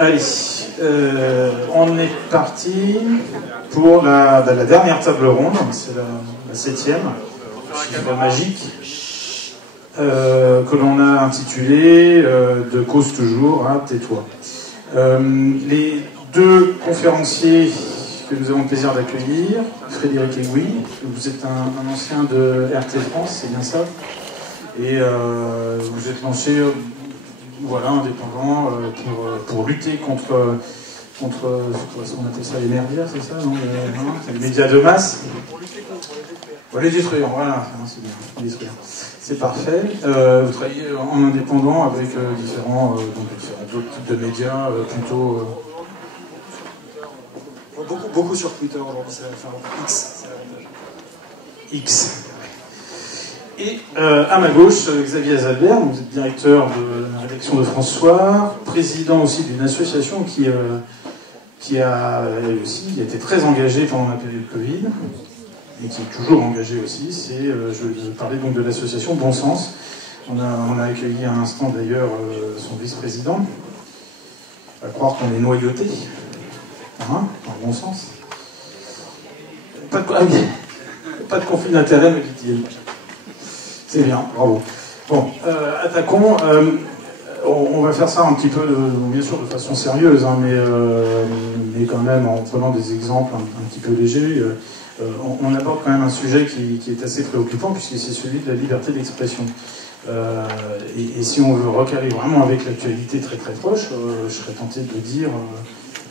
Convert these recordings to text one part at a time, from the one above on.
Allez, on est parti pour la dernière table ronde, c'est la 7e, chiffre magique, que l'on a intitulé De cause toujours à tais-toi. Les deux conférenciers que nous avons le plaisir d'accueillir, Frédéric Aiguille, vous êtes un ancien de RT France, c'est bien ça, et vous êtes lancé voilà, indépendant pour lutter contre ce qu'on appelle ça, les merdias, c'est ça, non, les médias de masse. Pour les détruire, voilà, c'est bien, les détruire. C'est parfait. Vous travaillez en indépendant avec différents autres types de médias, plutôt... Beaucoup sur Twitter aujourd'hui, enfin X, c'est l'avantage. X. Et à ma gauche, Xavier Azalbert, vous êtes directeur de la rédaction de François, président aussi d'une association qui a été très engagée pendant la période Covid, et qui est toujours engagée aussi. Je parlais donc de l'association Bon Sens. On a accueilli à l'instant d'ailleurs son vice-président. À croire qu'on est noyauté, hein, dans le bon sens. Pas de conflit d'intérêt, me dit-il. C'est bien, bravo. Bon, attaquons. On va faire ça un petit peu, bien sûr, de façon sérieuse, hein, mais quand même en prenant des exemples un petit peu légers. On aborde quand même un sujet qui est assez préoccupant, puisque c'est celui de la liberté d'expression. Et si on veut recaler vraiment avec l'actualité très très proche, je serais tenté de dire,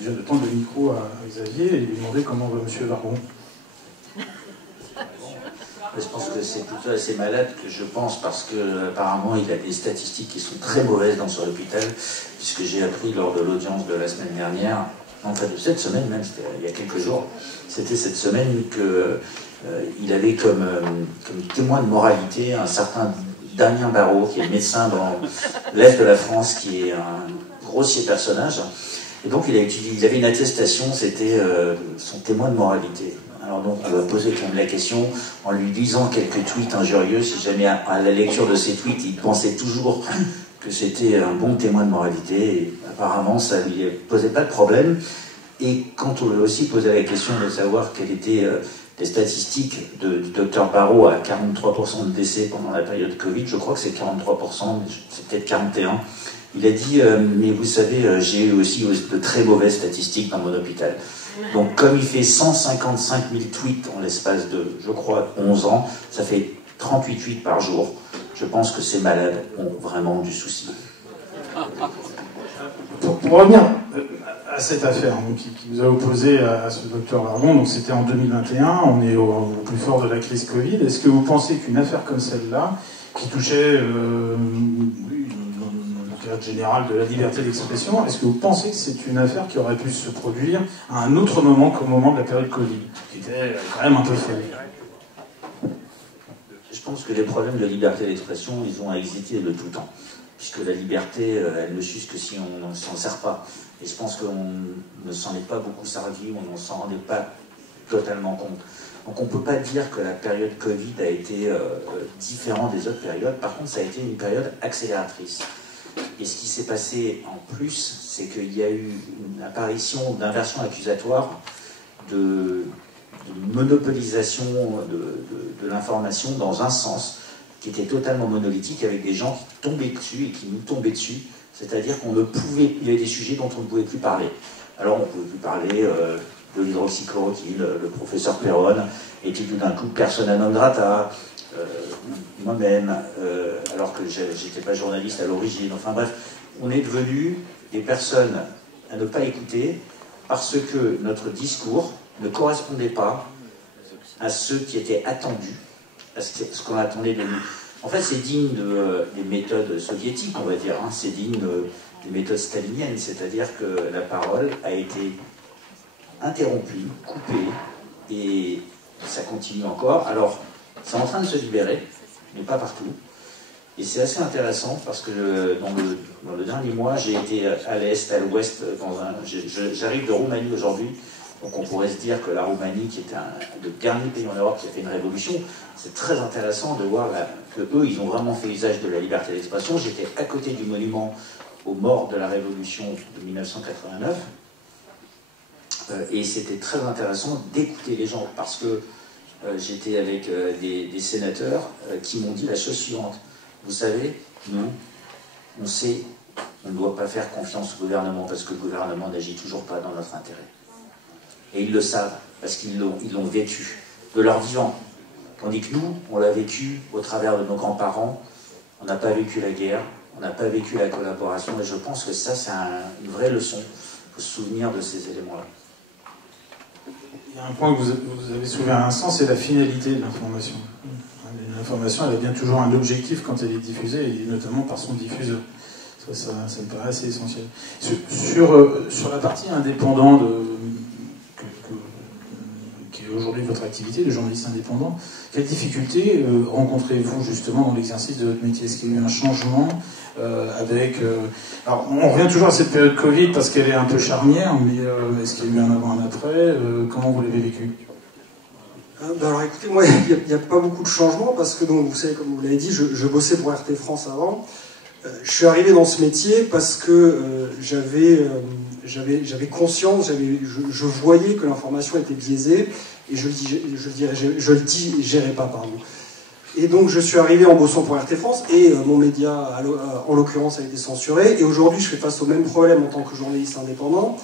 déjà de tendre le micro à Xavier et lui demander comment va M. Vargon. Je pense que c'est plutôt assez malade que je pense, parce qu'apparemment il a des statistiques qui sont très mauvaises dans son hôpital, puisque j'ai appris lors de l'audience de la semaine dernière, en fait de cette semaine même, c'était il y a quelques jours, c'était cette semaine qu'il avait comme témoin de moralité un certain Damien Barrault, qui est médecin dans l'Est de la France, qui est un grossier personnage. Et donc il avait une attestation, c'était son témoin de moralité. Alors donc on va poser quand même la question en lui lisant quelques tweets injurieux, si jamais à la lecture de ces tweets il pensait toujours que c'était un bon témoin de moralité, et apparemment ça lui posait pas de problème. Et quand on lui a aussi posé la question de savoir quelles étaient les statistiques du docteur Barrault à 43% de décès pendant la période Covid, je crois que c'est 43%, c'est peut-être 41%, il a dit mais vous savez, j'ai eu aussi de très mauvaises statistiques dans mon hôpital. Donc comme il fait 155 000 tweets en l'espace de, je crois, 11 ans, ça fait 38 tweets par jour. Je pense que ces malades ont vraiment du souci. Pour revenir à cette affaire qui vous a opposé à ce docteur Vargon, donc c'était en 2021, on est au plus fort de la crise Covid. Est-ce que vous pensez qu'une affaire comme celle-là, qui touchait général de la liberté d'expression, est-ce que vous pensez que c'est une affaire qui aurait pu se produire à un autre moment qu'au moment de la période Covid, qui était quand même un peu folle? Je pense que les problèmes de liberté d'expression, ils ont existé de tout temps, puisque la liberté, elle ne s'use que si on ne s'en sert pas. Et je pense qu'on ne s'en est pas beaucoup servi, on ne s'en rendait pas totalement compte. Donc on ne peut pas dire que la période Covid a été différente des autres périodes. Par contre, ça a été une période accélératrice. Et ce qui s'est passé en plus, c'est qu'il y a eu une apparition d'inversion accusatoire, de monopolisation de l'information dans un sens qui était totalement monolithique, avec des gens qui tombaient dessus et qui nous tombaient dessus. C'est-à-dire qu'on ne pouvait, il y avait des sujets dont on ne pouvait plus parler. Alors on ne pouvait plus parler de l'hydroxychloroquine, le professeur Perron, et puis tout d'un coup, persona non grata, moi-même, alors que j'étais pas journaliste à l'origine. Enfin bref, on est devenus des personnes à ne pas écouter parce que notre discours ne correspondait pas à ceux qui étaient attendus, à ce qu'on attendait de nous. En fait, c'est digne des méthodes soviétiques, on va dire, hein. C'est digne des méthodes staliniennes, c'est-à-dire que la parole a été interrompue, coupée, et ça continue encore. Alors, c'est en train de se libérer, mais pas partout. Et c'est assez intéressant parce que dans le dernier mois, j'ai été à l'Est, à l'Ouest, j'arrive de Roumanie aujourd'hui, donc on pourrait se dire que la Roumanie, qui était le dernier pays en Europe qui a fait une révolution, c'est très intéressant de voir que eux, ils ont vraiment fait usage de la liberté d'expression. J'étais à côté du monument aux morts de la Révolution de 1989. Et c'était très intéressant d'écouter les gens, parce que j'étais avec des sénateurs qui m'ont dit la chose suivante. Vous savez, nous, on sait, on ne doit pas faire confiance au gouvernement parce que le gouvernement n'agit toujours pas dans notre intérêt. Et ils le savent, parce qu'ils l'ont vécu, de leur vivant. Tandis que nous, on l'a vécu au travers de nos grands-parents, on n'a pas vécu la guerre, on n'a pas vécu la collaboration, et je pense que ça, c'est une vraie leçon. Il faut se souvenir de ces éléments-là. Il y a un point que vous avez soulevé à l'instant, c'est la finalité de l'information. L'information, elle a bien toujours un objectif quand elle est diffusée, et notamment par son diffuseur. Ça me paraît assez essentiel. Sur la partie indépendante, qui est aujourd'hui votre activité de journaliste indépendant, quelles difficultés rencontrez-vous justement dans l'exercice de votre métier? Est-ce qu'il y a eu un changement alors, on revient toujours à cette période Covid parce qu'elle est un peu charnière, mais est-ce qu'il y a eu un avant, un après? Comment vous l'avez vécu? Alors écoutez, moi, il n'y a pas beaucoup de changements parce que, donc, vous savez, comme vous l'avez dit, je bossais pour RT France avant. Je suis arrivé dans ce métier parce que j'avais conscience, je voyais que l'information était biaisée, et je le digérais pas, pardon. Et donc je suis arrivé en bossant pour RT France, et mon média, en l'occurrence, a été censuré, et aujourd'hui je fais face au même problème en tant que journaliste indépendant.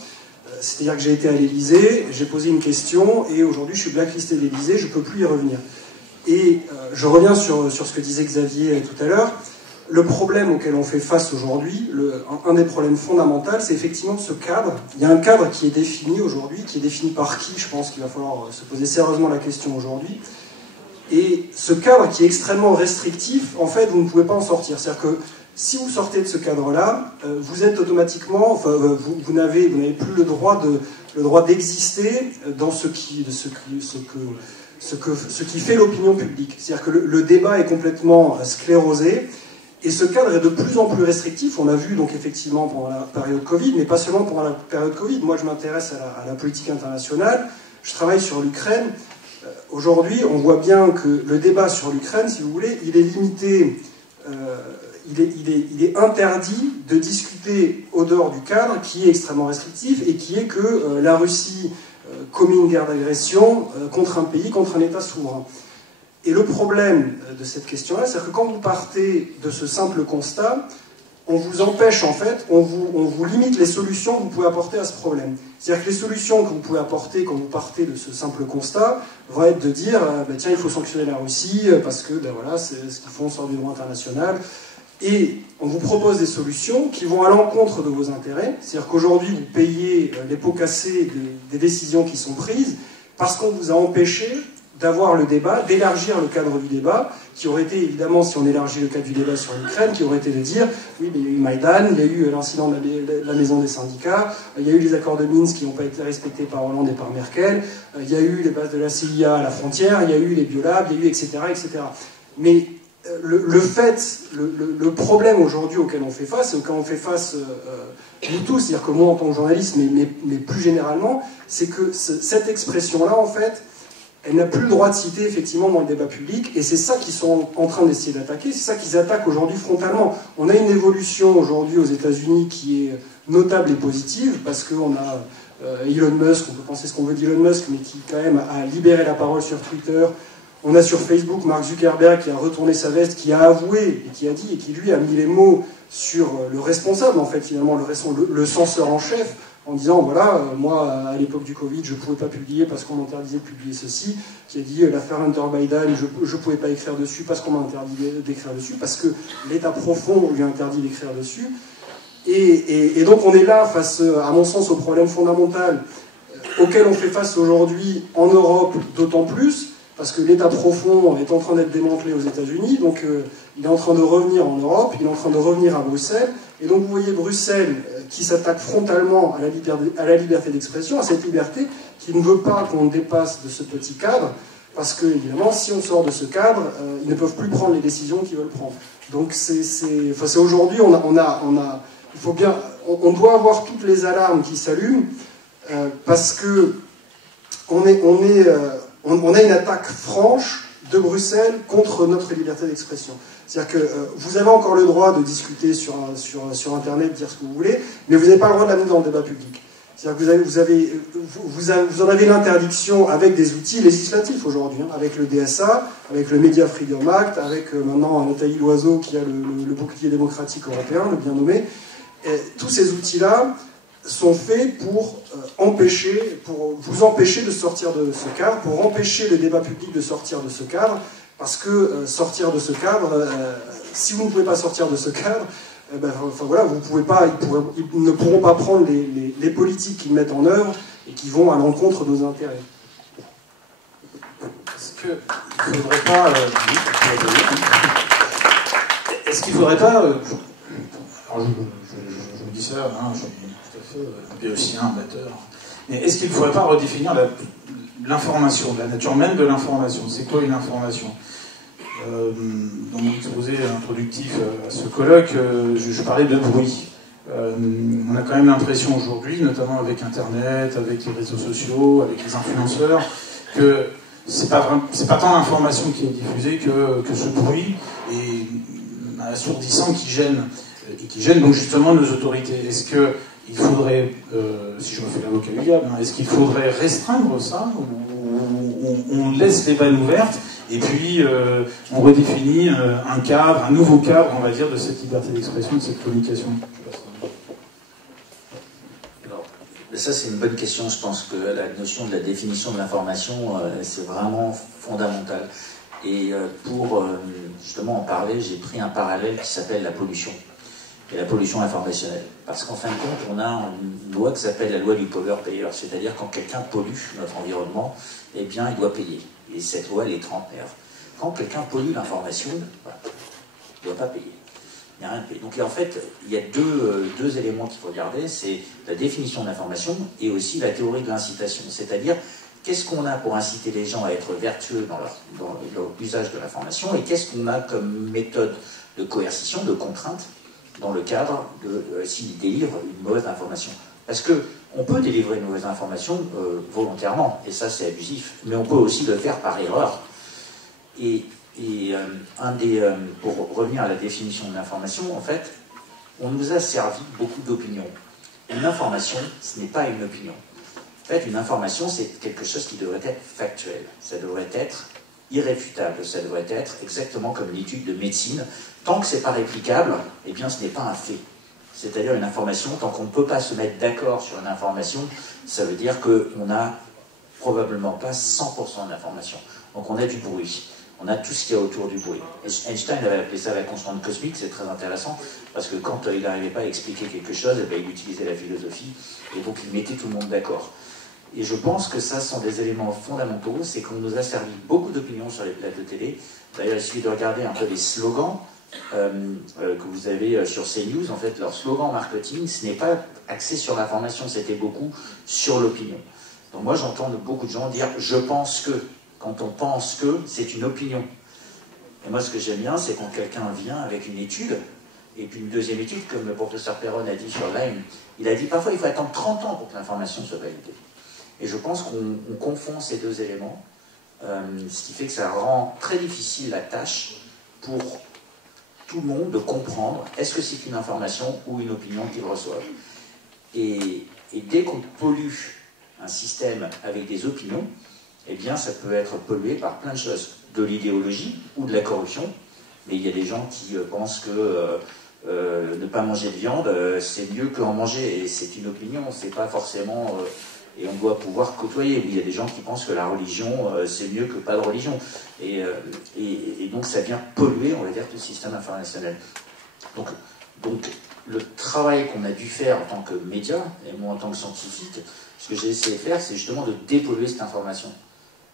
C'est-à-dire que j'ai été à l'Élysée, j'ai posé une question, et aujourd'hui je suis blacklisté de l'Élysée, je ne peux plus y revenir. Et je reviens sur ce que disait Xavier tout à l'heure. Le problème auquel on fait face aujourd'hui, un des problèmes fondamentaux, c'est effectivement ce cadre. Il y a un cadre qui est défini aujourd'hui, qui est défini par qui? Je pense qu'il va falloir se poser sérieusement la question aujourd'hui. Et ce cadre qui est extrêmement restrictif, en fait, vous ne pouvez pas en sortir. C'est-à-dire que si vous sortez de ce cadre-là, vous êtes automatiquement, enfin, vous n'avez plus le droit d'exister dans ce qui fait l'opinion publique. C'est-à-dire que le débat est complètement sclérosé. Et ce cadre est de plus en plus restrictif. On l'a vu donc effectivement pendant la période Covid, mais pas seulement pendant la période Covid. Moi, je m'intéresse à la politique internationale. Je travaille sur l'Ukraine. Aujourd'hui, on voit bien que le débat sur l'Ukraine, si vous voulez, il est limité. Il est interdit de discuter au dehors du cadre qui est extrêmement restrictif et qui est que la Russie commet une guerre d'agression contre un pays, contre un État souverain. Et le problème de cette question-là, c'est que quand vous partez de ce simple constat, on vous empêche en fait, on vous limite les solutions que vous pouvez apporter à ce problème. C'est-à-dire que les solutions que vous pouvez apporter quand vous partez de ce simple constat vont être de dire tiens, il faut sanctionner la Russie parce que voilà, c'est ce qu'ils font, sort du droit international. Et on vous propose des solutions qui vont à l'encontre de vos intérêts. C'est-à-dire qu'aujourd'hui, vous payez les pots cassés des décisions qui sont prises parce qu'on vous a empêché d'avoir le débat, d'élargir le cadre du débat, qui aurait été évidemment, si on élargit le cadre du débat sur l'Ukraine, qui aurait été de dire, oui, mais il y a eu Maïdan, il y a eu l'incident de la maison des syndicats, il y a eu les accords de Minsk qui n'ont pas été respectés par Hollande et par Merkel, il y a eu les bases de la CIA à la frontière, il y a eu les biolabs, il y a eu etc. etc. Mais le problème aujourd'hui auquel on fait face, et auquel on fait face nous tous, c'est-à-dire que moi en tant que journaliste, mais plus généralement, c'est que cette expression-là, en fait, elle n'a plus le droit de citer effectivement dans le débat public, et c'est ça qu'ils sont en train d'essayer d'attaquer, c'est ça qu'ils attaquent aujourd'hui frontalement. On a une évolution aujourd'hui aux États-Unis qui est notable et positive, parce qu'on a Elon Musk, on peut penser ce qu'on veut d'Elon Musk, mais qui quand même a libéré la parole sur Twitter. On a sur Facebook Mark Zuckerberg qui a retourné sa veste, qui a avoué et qui a dit, et qui lui a mis les mots sur le responsable, en fait, finalement, le censeur en chef, en disant, voilà, moi, à l'époque du Covid, je ne pouvais pas publier parce qu'on m'interdisait de publier ceci, qui a dit, l'affaire Hunter Biden, je ne pouvais pas écrire dessus parce qu'on m'a interdit d'écrire dessus, parce que l'État profond lui a interdit d'écrire dessus. Et donc on est là face, à mon sens, au problème fondamental auquel on fait face aujourd'hui en Europe d'autant plus, parce que l'État profond est en train d'être démantelé aux États-Unis, donc il est en train de revenir en Europe, il est en train de revenir à Bruxelles, et donc vous voyez Bruxelles qui s'attaque frontalement à la liberté d'expression, à cette liberté qui ne veut pas qu'on dépasse de ce petit cadre, parce que évidemment, si on sort de ce cadre, ils ne peuvent plus prendre les décisions qu'ils veulent prendre. Donc c'est aujourd'hui, on doit avoir toutes les alarmes qui s'allument, parce que on a une attaque franche de Bruxelles contre notre liberté d'expression. C'est-à-dire que vous avez encore le droit de discuter sur Internet, dire ce que vous voulez, mais vous n'avez pas le droit de l'amener dans le débat public. C'est-à-dire que vous en avez l'interdiction avec des outils législatifs aujourd'hui, hein, avec le DSA, avec le Media Freedom Act, avec maintenant Nathalie Loiseau qui a le bouclier démocratique européen, le bien nommé. Et tous ces outils-là sont faits pour vous empêcher de sortir de ce cadre, pour empêcher le débat public de sortir de ce cadre, parce que sortir de ce cadre, si vous ne pouvez pas sortir de ce cadre, voilà, vous pouvez pas, ils ne pourront pas prendre les politiques qu'ils mettent en œuvre et qui vont à l'encontre de nos intérêts. Est-ce qu'il ne faudrait pas... Est-ce qu'il ne faudrait pas... alors je me dis ça, hein, je suis tout à fait béotien, amateur. Mais est-ce qu'il ne faudrait pas redéfinir l'information, la nature même de l'information? C'est quoi une information? Dans mon exposé introductif à ce colloque, je parlais de bruit. On a quand même l'impression aujourd'hui, notamment avec Internet, avec les réseaux sociaux, avec les influenceurs, que c'est pas tant l'information qui est diffusée que ce bruit est assourdissant qui gêne. Et qui gêne donc justement nos autorités. Est-ce qu'il faudrait, si je me fais l'avocat du diable, est-ce qu'il faudrait restreindre ça, ou on laisse les vannes ouvertes et puis on redéfinit un cadre, un nouveau cadre, on va dire, de cette liberté d'expression, de cette communication? Alors, ça c'est une bonne question. Je pense que la notion de la définition de l'information, c'est vraiment fondamental. Et pour justement en parler, j'ai pris un parallèle qui s'appelle la pollution. Et la pollution informationnelle. Parce qu'en fin de compte, on a une loi qui s'appelle la loi du pollueur-payeur. C'est-à-dire quand quelqu'un pollue notre environnement, eh bien, il doit payer. Et cette loi, elle est trentenaire. Quand quelqu'un pollue l'information, voilà, il ne doit pas payer. Il n'y a rien de payé. Donc en fait, il y a deux éléments qu'il faut regarder. C'est la définition de l'information et aussi la théorie de l'incitation. C'est-à-dire, qu'est-ce qu'on a pour inciter les gens à être vertueux dans leur usage de l'information et qu'est-ce qu'on a comme méthode de coercition, de contrainte dans le cadre de s'il délivre une mauvaise information. Parce qu'on peut délivrer une mauvaise information volontairement, et ça c'est abusif, mais on peut aussi le faire par erreur. Et pour revenir à la définition de l'information, en fait, on nous a servi beaucoup d'opinions. Une information, ce n'est pas une opinion. En fait, une information, c'est quelque chose qui devrait être factuel. Ça devrait être irréfutable. Ça devrait être exactement comme l'étude de médecine. Tant que ce n'est pas réplicable, eh bien ce n'est pas un fait. C'est-à-dire une information, tant qu'on ne peut pas se mettre d'accord sur une information, ça veut dire qu'on n'a probablement pas 100% de l'information. Donc on a du bruit. On a tout ce qu'il y a autour du bruit. Einstein avait appelé ça la constante cosmique, c'est très intéressant, parce que quand il n'arrivait pas à expliquer quelque chose, eh bien, il utilisait la philosophie, et donc il mettait tout le monde d'accord. Et je pense que ça sont des éléments fondamentaux, c'est qu'on nous a servi beaucoup d'opinions sur les plateaux de télé. D'ailleurs, il suffit de regarder un peu les slogans que vous avez sur CNews. En fait, leur slogan marketing, ce n'est pas axé sur l'information, c'était beaucoup sur l'opinion. Donc moi, j'entends beaucoup de gens dire « je pense que ». Quand on pense que, c'est une opinion. Et moi, ce que j'aime bien, c'est quand quelqu'un vient avec une étude, et puis une deuxième étude, comme le professeur Perron a dit sur Lyme, il a dit parfois il faut attendre 30 ans pour que l'information soit validée. Et je pense qu'on confond ces deux éléments, ce qui fait que ça rend très difficile la tâche pour tout le monde de comprendre est-ce que c'est une information ou une opinion qu'ils reçoivent. Et dès qu'on pollue un système avec des opinions, eh bien ça peut être pollué par plein de choses, de l'idéologie ou de la corruption. Mais il y a des gens qui pensent que ne pas manger de viande, c'est mieux qu'en manger, et c'est une opinion, c'est pas forcément... et on doit pouvoir côtoyer. Il y a des gens qui pensent que la religion, c'est mieux que pas de religion. Et donc ça vient polluer, on va dire, tout le système informationnel. Donc le travail qu'on a dû faire en tant que média, et moi en tant que scientifique, ce que j'ai essayé de faire, c'est justement de dépolluer cette information.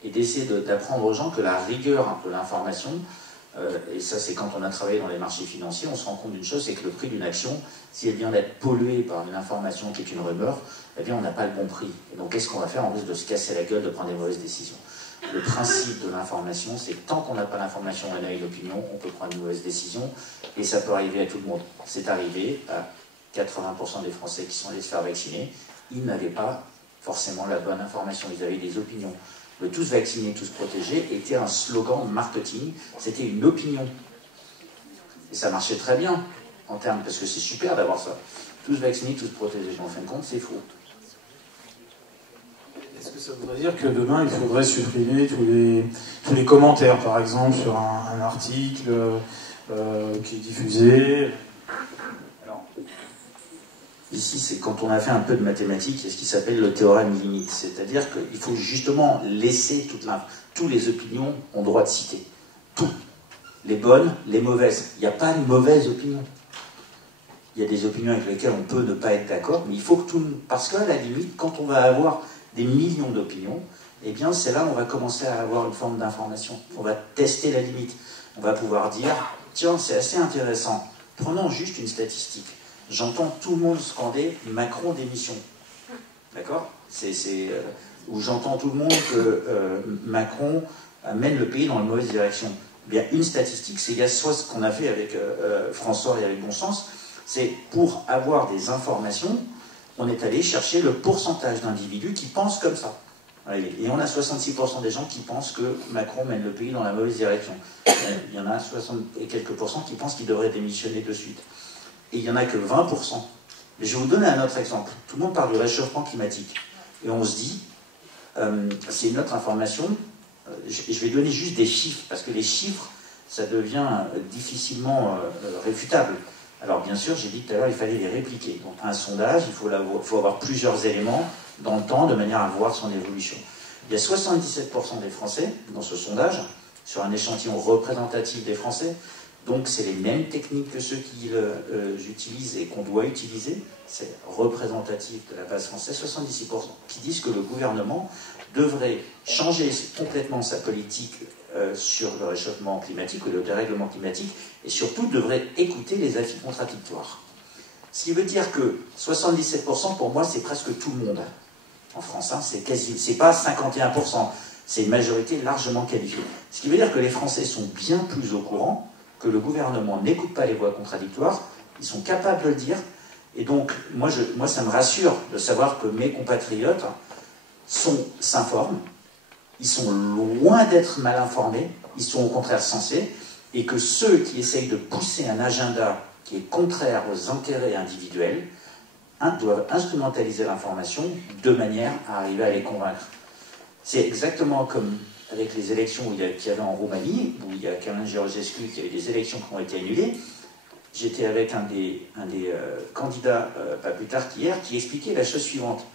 Et d'essayer d'apprendre aux gens que la rigueur de l'information, et ça c'est quand on a travaillé dans les marchés financiers, on se rend compte d'une chose, c'est que le prix d'une action, si elle vient d'être polluée par une information qui est une rumeur, eh bien on n'a pas le bon prix. Et donc qu'est-ce qu'on va faire? On risque de se casser la gueule, de prendre des mauvaises décisions. Le principe de l'information, c'est que tant qu'on n'a pas l'information et on a une opinion, on peut prendre une mauvaise décision, et ça peut arriver à tout le monde. C'est arrivé à 80% des Français qui sont allés se faire vacciner, ils n'avaient pas forcément la bonne information, ils avaient des opinions. Le tous vaccinés, tous protégés était un slogan marketing, c'était une opinion. Et ça marchait très bien, en termes, parce que c'est super d'avoir ça. Tous vaccinés, tous protégés. Mais en fin de compte, c'est faux. Est-ce que ça voudrait dire que demain, il faudrait supprimer tous les commentaires, par exemple, sur un article qui est diffusé? Alors, ici, c'est quand on a fait un peu de mathématiques, il y a ce qui s'appelle le théorème limite. C'est-à-dire qu'il faut justement laisser tous les opinions ont droit de citer. Tout. Les bonnes, les mauvaises. Il n'y a pas de mauvaise opinion. Il y a des opinions avec lesquelles on peut ne pas être d'accord, mais il faut que tout... Parce qu'à la limite, quand on va avoir des millions d'opinions, eh bien, c'est là où on va commencer à avoir une forme d'information. On va tester la limite. On va pouvoir dire, tiens, c'est assez intéressant. Prenons juste une statistique. J'entends tout le monde scander Macron démission. D'accord ? Où j'entends tout le monde que Macron mène le pays dans la mauvaise direction. Eh bien, une statistique, c'est soit ce qu'on a fait avec François et avec Bon Sens, c'est pour avoir des informations, on est allé chercher le pourcentage d'individus qui pensent comme ça. Et on a 66% des gens qui pensent que Macron mène le pays dans la mauvaise direction. Il y en a 60 et quelques pourcents qui pensent qu'il devrait démissionner de suite. Et il n'y en a que 20%. Mais je vais vous donner un autre exemple. Tout le monde parle du réchauffement climatique. Et on se dit, c'est une autre information, je vais donner juste des chiffres, parce que les chiffres, ça devient difficilement réfutable. Alors bien sûr, j'ai dit tout à l'heure, il fallait les répliquer. Donc un sondage, il faut avoir plusieurs éléments dans le temps, de manière à voir son évolution. Il y a 77% des Français dans ce sondage, sur un échantillon représentatif des Français. Donc c'est les mêmes techniques que ceux qu'ils utilisent et qu'on doit utiliser. C'est représentatif de la base française, 76%, qui disent que le gouvernement devrait changer complètement sa politique sur le réchauffement climatique ou le dérèglement climatique, et surtout devrait écouter les avis contradictoires. Ce qui veut dire que 77% pour moi c'est presque tout le monde en France, hein, c'est pas 51%, c'est une majorité largement qualifiée. Ce qui veut dire que les Français sont bien plus au courant, que le gouvernement n'écoute pas les voix contradictoires, ils sont capables de le dire, et donc moi ça me rassure de savoir que mes compatriotes s'informent, ils sont loin d'être mal informés, ils sont au contraire sensés, et que ceux qui essayent de pousser un agenda qui est contraire aux intérêts individuels doivent instrumentaliser l'information de manière à arriver à les convaincre. C'est exactement comme avec les élections qu'il y avait en Roumanie, où il y a Camille Georgescu qui avait des élections qui ont été annulées. J'étais avec un des candidats, pas plus tard qu'hier, qui expliquait la chose suivante.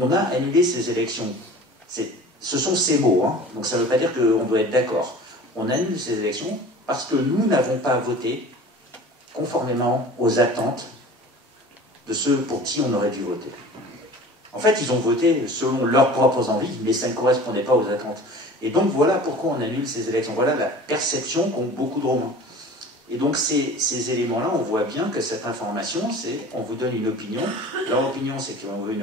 On a annulé ces élections. Ce sont ces mots, hein. Donc ça ne veut pas dire qu'on doit être d'accord. On annule ces élections parce que nous n'avons pas voté conformément aux attentes de ceux pour qui on aurait dû voter. En fait, ils ont voté selon leurs propres envies, mais ça ne correspondait pas aux attentes. Et donc voilà pourquoi on annule ces élections. Voilà la perception qu'ont beaucoup de Romains. Et donc ces éléments-là, on voit bien que cette information, c'est on vous donne une opinion. Leur opinion, c'est qu'on veut une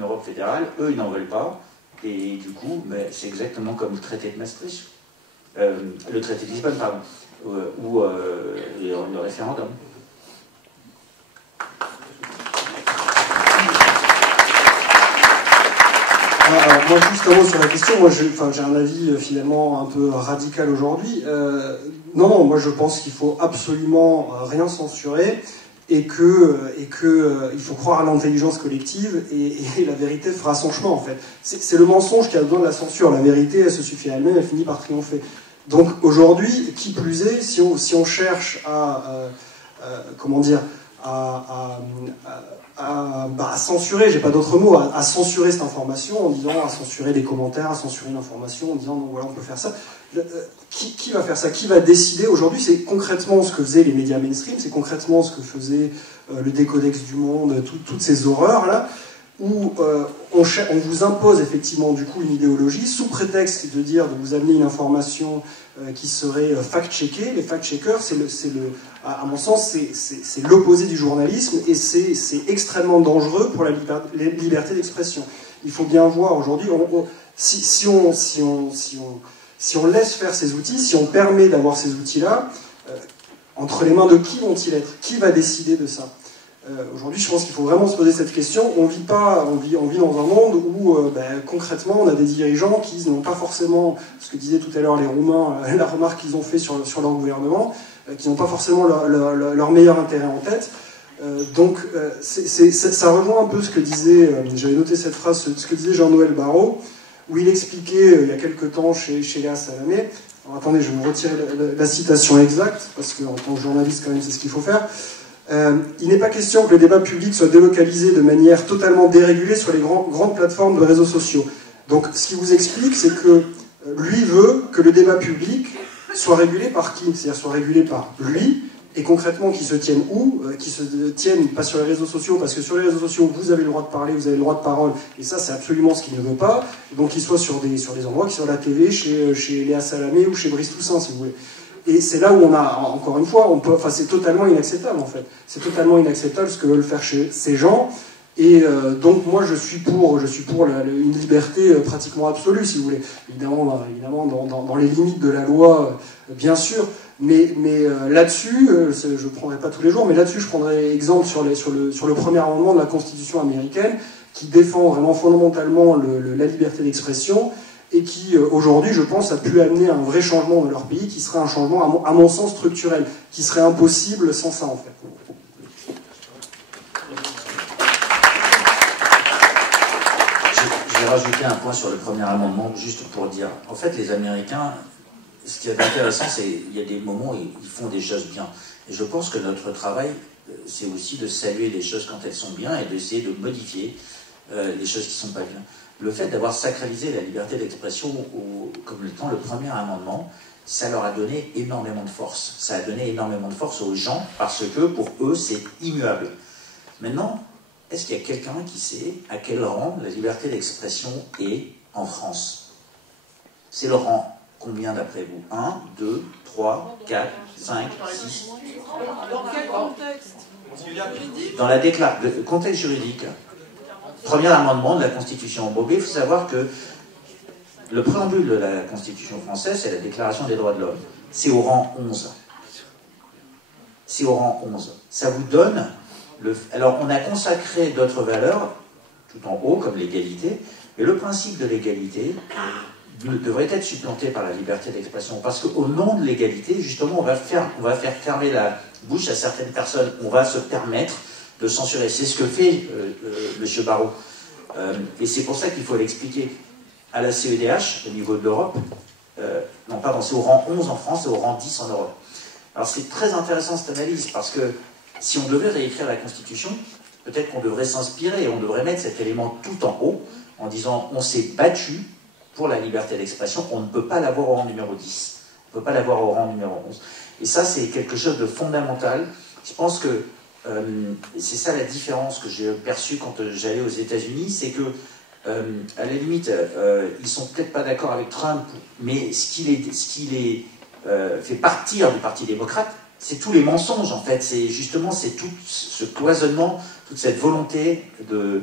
Europe fédérale. Eux, ils n'en veulent pas. Et du coup, c'est exactement comme le traité de Maastricht. Le traité de Lisbonne, pardon. Ou le référendum. Alors, moi, juste un mot sur la question. Moi, j'ai un avis finalement un peu radical aujourd'hui. Non, moi, je pense qu'il faut absolument rien censurer et que il faut croire à l'intelligence collective et la vérité fera son chemin, en fait. C'est le mensonge qui a besoin de la censure. La vérité, elle se suffit à elle-même, elle finit par triompher. Donc, aujourd'hui, qui plus est, si on cherche à censurer, j'ai pas d'autre mot, à censurer cette information en disant, à censurer des commentaires, à censurer une information en disant, non, voilà, on peut faire ça. Qui va faire ça? Qui va décider aujourd'hui? C'est concrètement ce que faisaient les médias mainstream, c'est concrètement ce que faisait le Décodex du Monde, toutes ces horreurs-là, où on vous impose effectivement du coup une idéologie, sous prétexte de dire, de vous amener une information qui serait fact-checkée. Les fact-checkers, à mon sens, c'est l'opposé du journalisme, et c'est extrêmement dangereux pour la liberté d'expression. Il faut bien voir aujourd'hui, si on laisse faire ces outils, si on permet d'avoir ces outils-là, entre les mains de qui vont-ils être? Qui va décider de ça? Aujourd'hui, je pense qu'il faut vraiment se poser cette question. On vit dans un monde où concrètement, on a des dirigeants qui n'ont pas forcément, ce que disaient tout à l'heure les Roumains, la remarque qu'ils ont fait sur leur gouvernement, qui n'ont pas forcément leur meilleur intérêt en tête. Ça rejoint un peu ce que disait, j'avais noté cette phrase, ce que disait Jean-Noël Barrot, où il expliquait il y a quelque temps chez Léa Salamé. Alors attendez, je vais me retirer la citation exacte, parce qu'en tant que journaliste, quand même, c'est ce qu'il faut faire. Il n'est pas question que le débat public soit délocalisé de manière totalement dérégulée sur les grandes plateformes de réseaux sociaux. Donc, ce qu'il vous explique, c'est que lui veut que le débat public soit régulé par qui? C'est-à-dire soit régulé par lui, et concrètement, qui se tienne où? Qui se tienne pas sur les réseaux sociaux, parce que sur les réseaux sociaux, vous avez le droit de parler, vous avez le droit de parole, et ça, c'est absolument ce qu'il ne veut pas. Donc, qu'il soit sur des endroits, qu'il soit à la TV, chez Léa Salamé ou chez Brice Toussaint, si vous voulez. Et c'est là où on a, encore une fois, c'est totalement inacceptable en fait. C'est totalement inacceptable ce que veulent faire ces gens. Et donc moi je suis pour une liberté pratiquement absolue, si vous voulez. Évidemment dans les limites de la loi, bien sûr. Mais là-dessus, je ne prendrai pas tous les jours, mais là-dessus je prendrai exemple sur le premier amendement de la Constitution américaine qui défend vraiment fondamentalement la liberté d'expression. Et qui, aujourd'hui, je pense, a pu amener un vrai changement dans leur pays, qui serait un changement, à mon sens, structurel, qui serait impossible sans ça, en fait. Je vais rajouter un point sur le premier amendement, juste pour dire, en fait, les Américains, ce qui est intéressant, c'est qu'il y a des moments où ils font des choses bien. Et je pense que notre travail, c'est aussi de saluer les choses quand elles sont bien et d'essayer de modifier les choses qui ne sont pas bien. Le fait d'avoir sacralisé la liberté d'expression comme étant le premier amendement, ça leur a donné énormément de force. Ça a donné énormément de force aux gens parce que pour eux, c'est immuable. Maintenant, est-ce qu'il y a quelqu'un qui sait à quel rang la liberté d'expression est en France? C'est le rang combien d'après vous? 1, 2, 3, 4, 5, 6 Dans quel contexte? Dans la déclaration, le contexte juridique. Premier amendement de la Constitution. Bon, il faut savoir que le préambule de la Constitution française, c'est la Déclaration des droits de l'homme. C'est au rang 11. C'est au rang 11. Ça vous donne... Alors, on a consacré d'autres valeurs, tout en haut, comme l'égalité, mais le principe de l'égalité devrait être supplanté par la liberté d'expression. Parce qu'au nom de l'égalité, justement, on va faire fermer la bouche à certaines personnes. On va se permettre de censurer. C'est ce que fait M. Barrot. Et c'est pour ça qu'il faut l'expliquer. À la CEDH, au niveau de l'Europe, non, pardon, c'est au rang 11 en France et au rang 10 en Europe. Alors c'est très intéressant cette analyse, parce que si on devait réécrire la Constitution, peut-être qu'on devrait s'inspirer, on devrait mettre cet élément tout en haut, en disant on s'est battu pour la liberté d'expression, on ne peut pas l'avoir au rang numéro 10, on ne peut pas l'avoir au rang numéro 11. Et ça, c'est quelque chose de fondamental. Je pense que c'est ça la différence que j'ai perçue quand j'allais aux États-Unis, c'est que à la limite, ils sont peut-être pas d'accord avec Trump, mais ce qui les fait partir du Parti démocrate, c'est tous les mensonges en fait. C'est justement tout ce cloisonnement, toute cette volonté de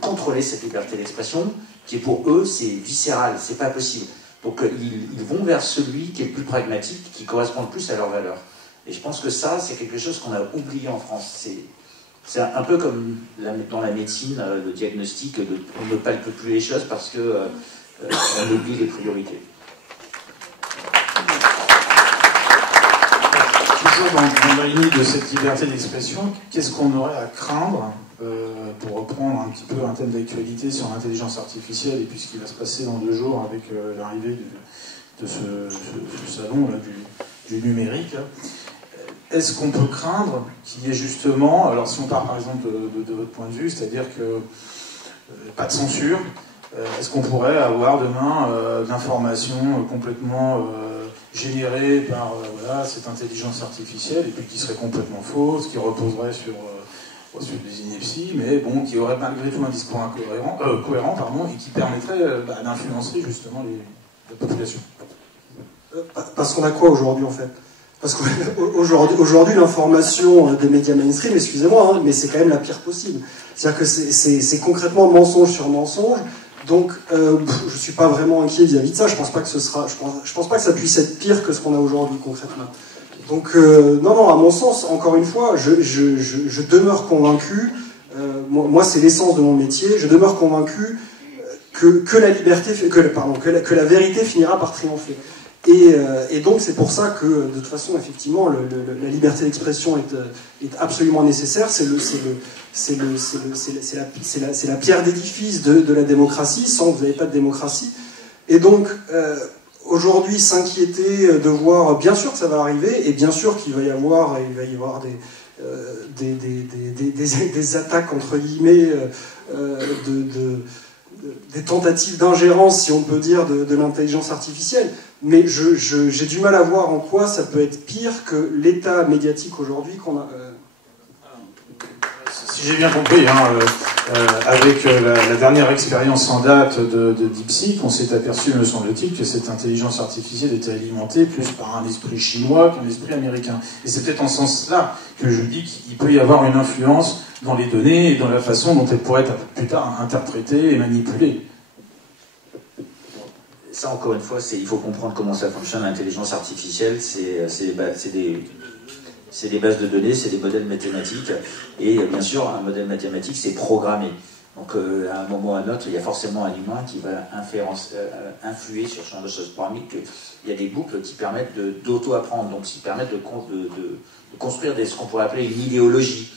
contrôler cette liberté d'expression, qui est pour eux c'est viscéral, c'est pas possible. Donc ils vont vers celui qui est le plus pragmatique, qui correspond le plus à leurs valeurs. Et je pense que ça, c'est quelque chose qu'on a oublié en France. C'est un peu comme dans la médecine, le diagnostic, on ne palpe plus les choses parce qu'on oublie les priorités. Toujours dans la ligne de cette liberté d'expression, qu'est-ce qu'on aurait à craindre, pour reprendre un petit peu un thème d'actualité sur l'intelligence artificielle et puis ce qui va se passer dans 2 jours avec l'arrivée de ce salon là, du numérique là. Est-ce qu'on peut craindre qu'il y ait justement, alors si on part par exemple de votre point de vue, c'est-à-dire que pas de censure, est-ce qu'on pourrait avoir demain de l'information complètement générée par cette intelligence artificielle et puis qui serait complètement fausse, qui reposerait sur des inepties, mais bon, qui aurait malgré tout un discours cohérent et qui permettrait d'influencer justement la population? Parce qu'on a quoi aujourd'hui en fait? Parce qu'aujourd'hui, l'information des médias mainstream, excusez-moi, mais c'est quand même la pire possible. C'est-à-dire que c'est concrètement mensonge sur mensonge. Donc, je suis pas vraiment inquiet vis-à-vis de ça. Je pense pas que ça puisse être pire que ce qu'on a aujourd'hui concrètement. Donc, non, à mon sens, encore une fois, je demeure convaincu, moi c'est l'essence de mon métier, je demeure convaincu que la liberté, que la vérité finira par triompher. Et donc c'est pour ça que, de toute façon, effectivement, la liberté d'expression est absolument nécessaire. C'est la pierre d'édifice de la démocratie. Sans, vous n'avez pas de démocratie. Et donc, aujourd'hui, s'inquiéter de voir, bien sûr que ça va arriver, et bien sûr qu'il va y avoir des attaques, entre guillemets, des tentatives d'ingérence, si on peut dire, de l'intelligence artificielle. Mais j'ai du mal à voir en quoi ça peut être pire que l'état médiatique aujourd'hui qu'on a. Si j'ai bien compris, avec la dernière expérience en date de DeepSeek, on s'est aperçu, me semble-t-il, que cette intelligence artificielle était alimentée plus par un esprit chinois qu'un esprit américain. Et c'est peut-être en ce sens-là que je dis qu'il peut y avoir une influence dans les données et dans la façon dont elles pourraient être plus tard interprétées et manipulées. Ça, encore une fois, il faut comprendre comment ça fonctionne. L'intelligence artificielle, c'est des bases de données, c'est des modèles mathématiques. Et bien sûr, un modèle mathématique, c'est programmé. Donc, à un moment ou à un autre, il y a forcément un humain qui va influer sur ce genre de choses. Parmi il y a des boucles qui permettent d'auto-apprendre, donc qui permettent de construire ce qu'on pourrait appeler une idéologie.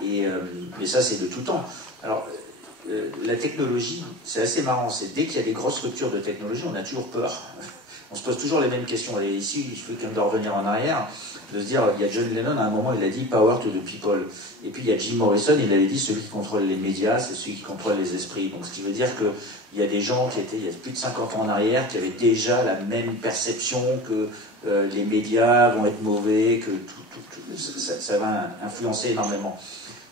Mais ça, c'est de tout temps. Alors, la technologie, c'est assez marrant. C'est dès qu'il y a des grosses ruptures de technologie, on a toujours peur. On se pose toujours les mêmes questions. Et ici, il faut quand même de revenir en arrière, de se dire, il y a John Lennon, à un moment, il a dit « Power to the people ». Et puis, il y a Jim Morrison, il avait dit « Celui qui contrôle les médias, c'est celui qui contrôle les esprits ». Donc, ce qui veut dire qu'il y a des gens qui étaient, il y a plus de 50 ans en arrière, qui avaient déjà la même perception que les médias vont être mauvais, que ça va influencer énormément.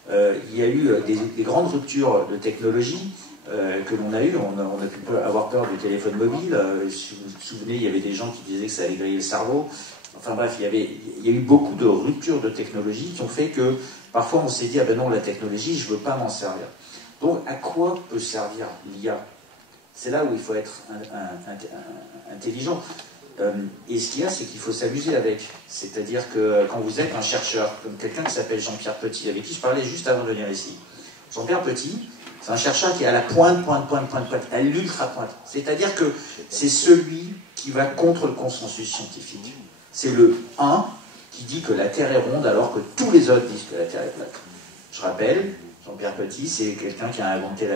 Il y a eu des grandes ruptures de technologie que l'on a eues. On a pu avoir peur du téléphone mobile. Si vous vous souvenez, il y avait des gens qui disaient que ça allait griller le cerveau. Enfin bref, il y a eu beaucoup de ruptures de technologie qui ont fait que parfois on s'est dit « Ah ben non, la technologie, je ne veux pas m'en servir ». Donc à quoi peut servir l'IA? C'est là où il faut être intelligent. Et ce qu'il y a, c'est qu'il faut s'amuser avec. C'est-à-dire que quand vous êtes un chercheur, comme quelqu'un qui s'appelle Jean-Pierre Petit, avec qui je parlais juste avant de venir ici. Jean-Pierre Petit, c'est un chercheur qui est à la pointe, à l'ultra-pointe. C'est-à-dire que c'est celui qui va contre le consensus scientifique. C'est le 1 qui dit que la Terre est ronde alors que tous les autres disent que la Terre est plate. Je rappelle, Jean-Pierre Petit, c'est quelqu'un qui a inventé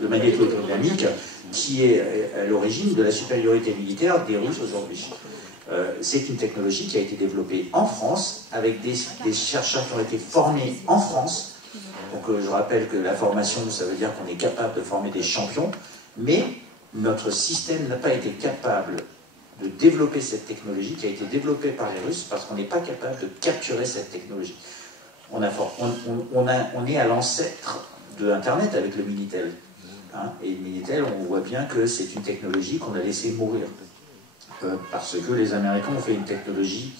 le magnétodynamique, qui est à l'origine de la supériorité militaire des Russes aujourd'hui. C'est une technologie qui a été développée en France, avec des chercheurs qui ont été formés en France. Donc je rappelle que la formation, ça veut dire qu'on est capable de former des champions, mais notre système n'a pas été capable de développer cette technologie qui a été développée par les Russes, parce qu'on n'est pas capable de capturer cette technologie. On est à l'ancêtre de Internet avec le Minitel. Et le Minitel, on voit bien que c'est une technologie qu'on a laissé mourir. Parce que les Américains ont fait une technologie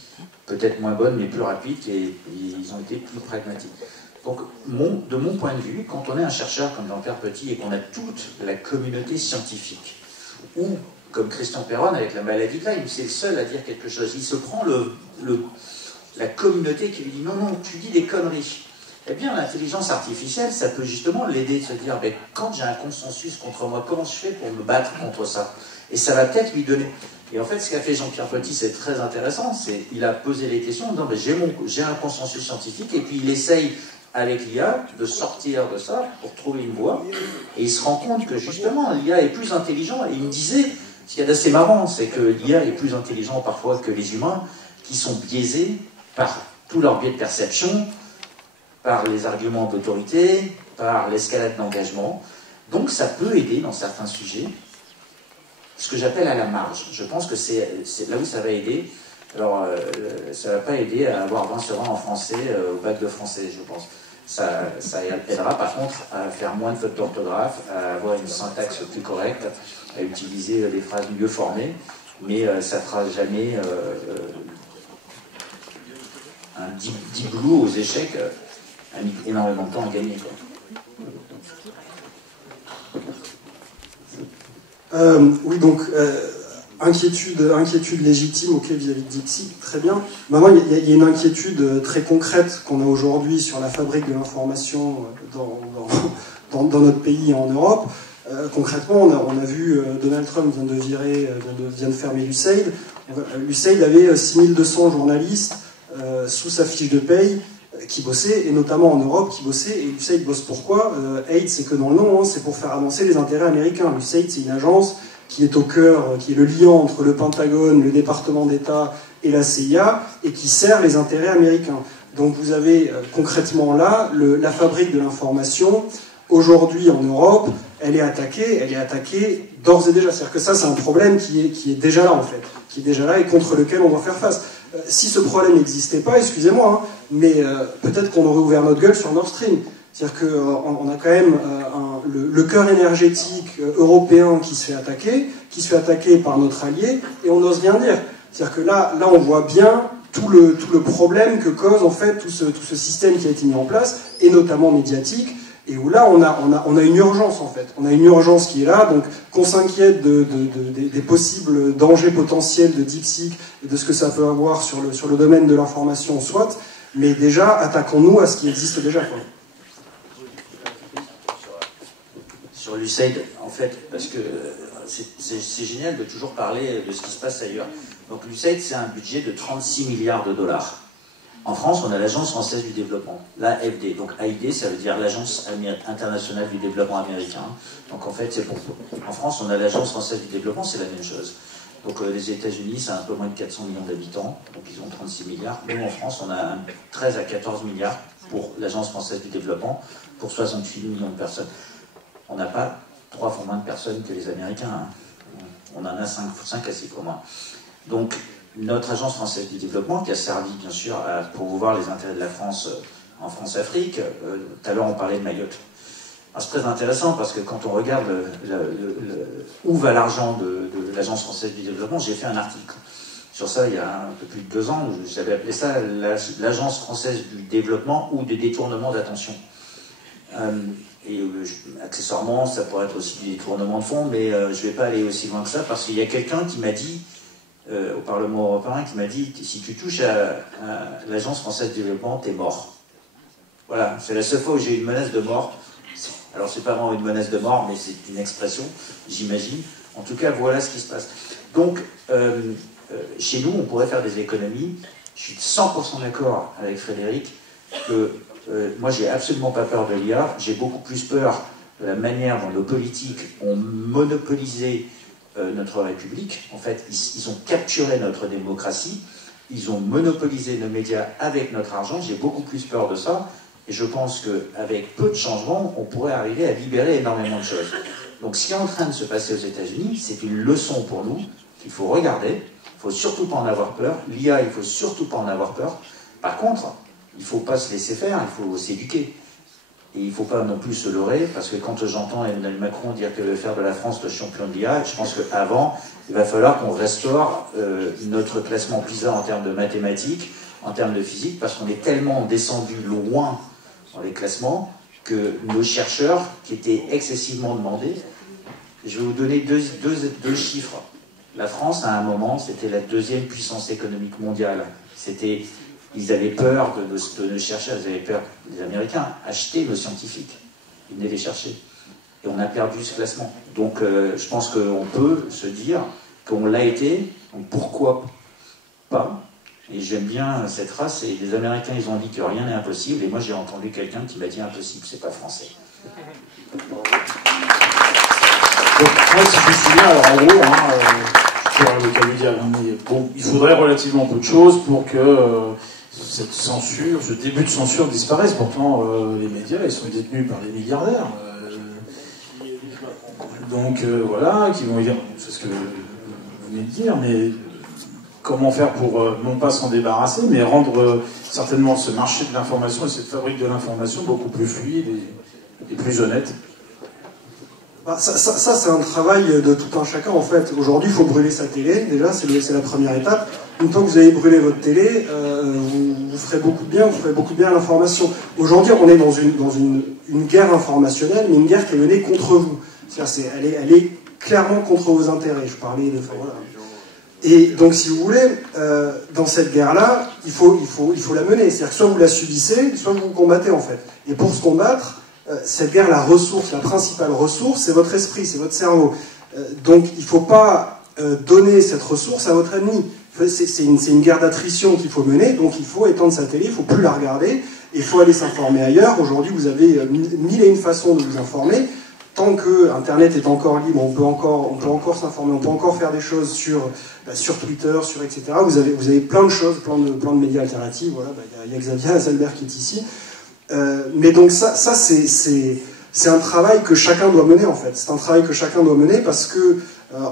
peut-être moins bonne, mais plus rapide, et ils ont été plus pragmatiques. Donc, de mon point de vue, quand on est un chercheur comme Jean-Pierre Petit et qu'on a toute la communauté scientifique, ou comme Christian Perron avec la maladie de Lyme, c'est le seul à dire quelque chose. Il se prend la communauté qui lui dit « Non, non, tu dis des conneries ». Eh bien, l'intelligence artificielle, ça peut justement l'aider de se dire ben, quand j'ai un consensus contre moi, comment je fais pour me battre contre ça? Et ça va peut-être lui donner... Et en fait, ce qu'a fait Jean-Pierre Petit, c'est très intéressant, c'est il a posé les questions en disant ben, j'ai un consensus scientifique, et puis il essaye, avec l'IA, de sortir de ça pour trouver une voie, et il se rend compte que justement, l'IA est plus intelligent, et il me disait, ce qui est assez marrant, c'est que l'IA est plus intelligent parfois que les humains, qui sont biaisés par tous leurs biais de perception, par les arguments d'autorité, par l'escalade d'engagement. Donc ça peut aider dans certains sujets, ce que j'appelle à la marge. Je pense que c'est là où ça va aider. Alors, ça ne va pas aider à avoir 20 sur 20 en français au bac de français, je pense. Ça aidera par contre à faire moins de fautes d'orthographe, à avoir une syntaxe plus correcte, à utiliser des phrases mieux formées, mais ça ne fera jamais un deep blue aux échecs. A mis énormément de temps à gagner. Oui, donc, inquiétude légitime, ok, vis-à-vis de DeepSeek, très bien. Maintenant, il y a une inquiétude très concrète qu'on a aujourd'hui sur la fabrique de l'information dans notre pays et en Europe. Concrètement, on a vu Donald Trump vient de fermer l'USAID. L'USAID avait 6200 journalistes sous sa fiche de paye qui bossaient, et notamment en Europe, qui bossaient. Et l'USAID bosse pourquoi Aid, c'est que dans le nom, hein, c'est pour faire avancer les intérêts américains. L'USAID, c'est une agence qui est au cœur, qui est le lien entre le Pentagone, le département d'État et la CIA, et qui sert les intérêts américains. Donc vous avez concrètement là la fabrique de l'information. Aujourd'hui en Europe, elle est attaquée d'ores et déjà. C'est-à-dire que ça, c'est un problème qui est déjà là en fait, qui est déjà là et contre lequel on doit faire face. Si ce problème n'existait pas, excusez-moi, hein, mais peut-être qu'on aurait ouvert notre gueule sur Nord Stream. C'est-à-dire qu'on a quand même le cœur énergétique européen qui se fait attaquer par notre allié, et on n'ose rien dire. C'est-à-dire que là, on voit bien tout le problème que cause en fait tout ce système qui a été mis en place, et notamment médiatique, et où là, on a une urgence en fait. On a une urgence qui est là, donc qu'on s'inquiète des possibles dangers potentiels de DeepSeek et de ce que ça peut avoir sur le domaine de l'information, soit, mais déjà, attaquons-nous à ce qui existe déjà, quoi. Sur l'USAID, en fait, parce que c'est génial de toujours parler de ce qui se passe ailleurs. Donc l'USAID, c'est un budget de 36 milliards de dollars. En France, on a l'Agence française du développement, l'AFD. Donc AID, ça veut dire l'Agence internationale du développement américain. Donc en fait, c'est pour tout. En France, on a l'Agence française du développement, c'est la même chose. Donc les États-Unis, c'est un peu moins de 400 millions d'habitants, donc ils ont 36 milliards. Nous, en France, on a 13 à 14 milliards pour l'Agence française du développement, pour 68 millions de personnes. On n'a pas 3 fois moins de personnes que les Américains. Hein. On en a 5 à 6 fois moins. Donc, notre Agence française du développement, qui a servi, bien sûr, à promouvoir les intérêts de la France en France-Afrique, tout à l'heure, on parlait de Mayotte. C'est très intéressant, parce que quand on regarde où va l'argent de l'Agence française du développement, j'ai fait un article sur ça il y a un peu plus de 2 ans, j'avais appelé ça l'Agence française du développement ou des détournements d'attention. Et accessoirement, ça pourrait être aussi du détournement de fonds, mais je ne vais pas aller aussi loin que ça, parce qu'il y a quelqu'un qui m'a dit, au Parlement européen, qui m'a dit, si tu touches à l'Agence française du développement, t'es mort. Voilà, c'est la seule fois où j'ai eu une menace de mort. Alors c'est pas vraiment une menace de mort, mais c'est une expression, j'imagine. En tout cas, voilà ce qui se passe. Donc, chez nous, on pourrait faire des économies. Je suis 100% d'accord avec Frédéric que moi, j'ai absolument pas peur de l'IA. J'ai beaucoup plus peur de la manière dont nos politiques ont monopolisé notre République. En fait, ils ont capturé notre démocratie. Ils ont monopolisé nos médias avec notre argent. J'ai beaucoup plus peur de ça. Et je pense qu'avec peu de changements, on pourrait arriver à libérer énormément de choses. Donc, ce qui est en train de se passer aux États-Unis, c'est une leçon pour nous qu'il faut regarder. Il ne faut surtout pas en avoir peur. L'IA, il ne faut surtout pas en avoir peur. Par contre, il ne faut pas se laisser faire, il faut s'éduquer. Et il ne faut pas non plus se leurrer, parce que quand j'entends Emmanuel Macron dire qu'il veut faire de la France le champion de l'IA, je pense qu'avant, il va falloir qu'on restaure notre classement PISA en termes de mathématiques, en termes de physique, parce qu'on est tellement descendu loin dans les classements que nos chercheurs, qui étaient excessivement demandés, je vais vous donner deux chiffres. La France, à un moment, c'était la 2e puissance économique mondiale. Ils avaient peur de nos chercheurs, ils avaient peur, les Américains, acheter nos scientifiques. Ils venaient les chercher. Et on a perdu ce classement. Donc je pense qu'on peut se dire qu'on l'a été, donc pourquoi pas. Et j'aime bien cette race, et les Américains, ils ont dit que rien n'est impossible, et moi j'ai entendu quelqu'un qui m'a dit impossible, c'est pas français. Donc, moi, si je me souviens, alors en gros, je pourrais le cas lui dire, mais bon, il faudrait relativement peu de choses pour que cette censure, ce début de censure disparaisse. Pourtant, les médias, ils sont détenus par des milliardaires. Donc voilà, qui vont dire, c'est ce que vous venez de dire, mais comment faire pour, non pas s'en débarrasser, mais rendre certainement ce marché de l'information et cette fabrique de l'information beaucoup plus fluide et plus honnête. Ça c'est un travail de tout un chacun en fait. Aujourd'hui, il faut brûler sa télé, déjà, c'est la première étape. Une fois que vous avez brûlé votre télé, vous ferez beaucoup de bien, vous ferez beaucoup de bien à l'information. Aujourd'hui, on est dans une guerre informationnelle, mais une guerre qui est menée contre vous. C'est-à-dire, elle est clairement contre vos intérêts. Je parlais de... Voilà. Et donc, si vous voulez, dans cette guerre-là, il faut la mener. C'est-à-dire que soit vous la subissez, soit vous vous combattez, en fait. Et pour se combattre, cette guerre, la principale ressource, c'est votre esprit, c'est votre cerveau. Donc, il ne faut pas donner cette ressource à votre ennemi. C'est une guerre d'attrition qu'il faut mener, donc il faut éteindre sa télé, il ne faut plus la regarder, il faut aller s'informer ailleurs. Aujourd'hui, vous avez mille et une façons de vous informer. Tant que Internet est encore libre, on peut encore s'informer, on peut encore faire des choses sur Twitter, etc. Vous avez plein de choses, plein de médias alternatifs. Voilà, il y a Xavier Azalbert qui est ici. Mais donc ça c'est un travail que chacun doit mener, en fait. C'est un travail que chacun doit mener parce que,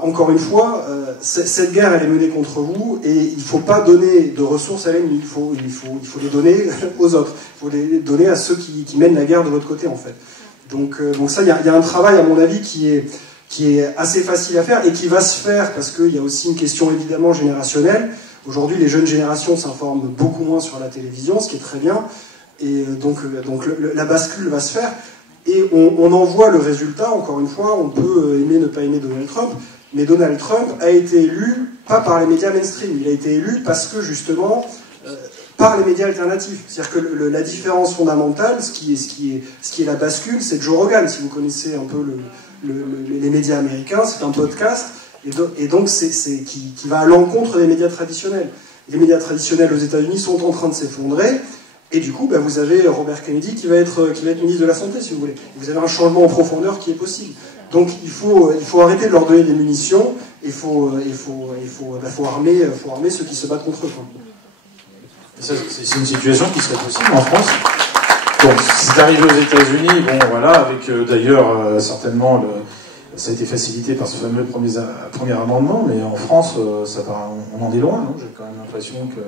encore une fois, cette guerre, elle est menée contre vous et il ne faut pas donner de ressources à l'ennemi. Il faut les donner aux autres. Il faut les donner à ceux qui mènent la guerre de votre côté, en fait. Donc ça, il y a un travail, à mon avis, qui est assez facile à faire et qui va se faire parce qu'il y a aussi une question évidemment générationnelle. Aujourd'hui, les jeunes générations s'informent beaucoup moins sur la télévision, ce qui est très bien. Et donc la bascule va se faire. Et on en voit le résultat, encore une fois. On peut aimer, ne pas aimer Donald Trump, mais Donald Trump a été élu pas par les médias mainstream. Il a été élu parce que, justement, par les médias alternatifs. C'est-à-dire que la différence fondamentale, ce qui est la bascule, c'est Joe Rogan. Si vous connaissez un peu les médias américains, c'est un podcast, et donc qui va à l'encontre des médias traditionnels. Les médias traditionnels aux États-Unis sont en train de s'effondrer, et du coup, vous avez Robert Kennedy qui va être ministre de la Santé, si vous voulez. Vous avez un changement en profondeur qui est possible. Donc il faut arrêter de leur donner des munitions, il faut armer ceux qui se battent contre eux, quoi. C'est une situation qui serait possible en France. Bon, c'est arrivé aux États-Unis, bon voilà, avec d'ailleurs certainement ça a été facilité par ce fameux premier amendement, mais en France, on en est loin, non? J'ai quand même l'impression que...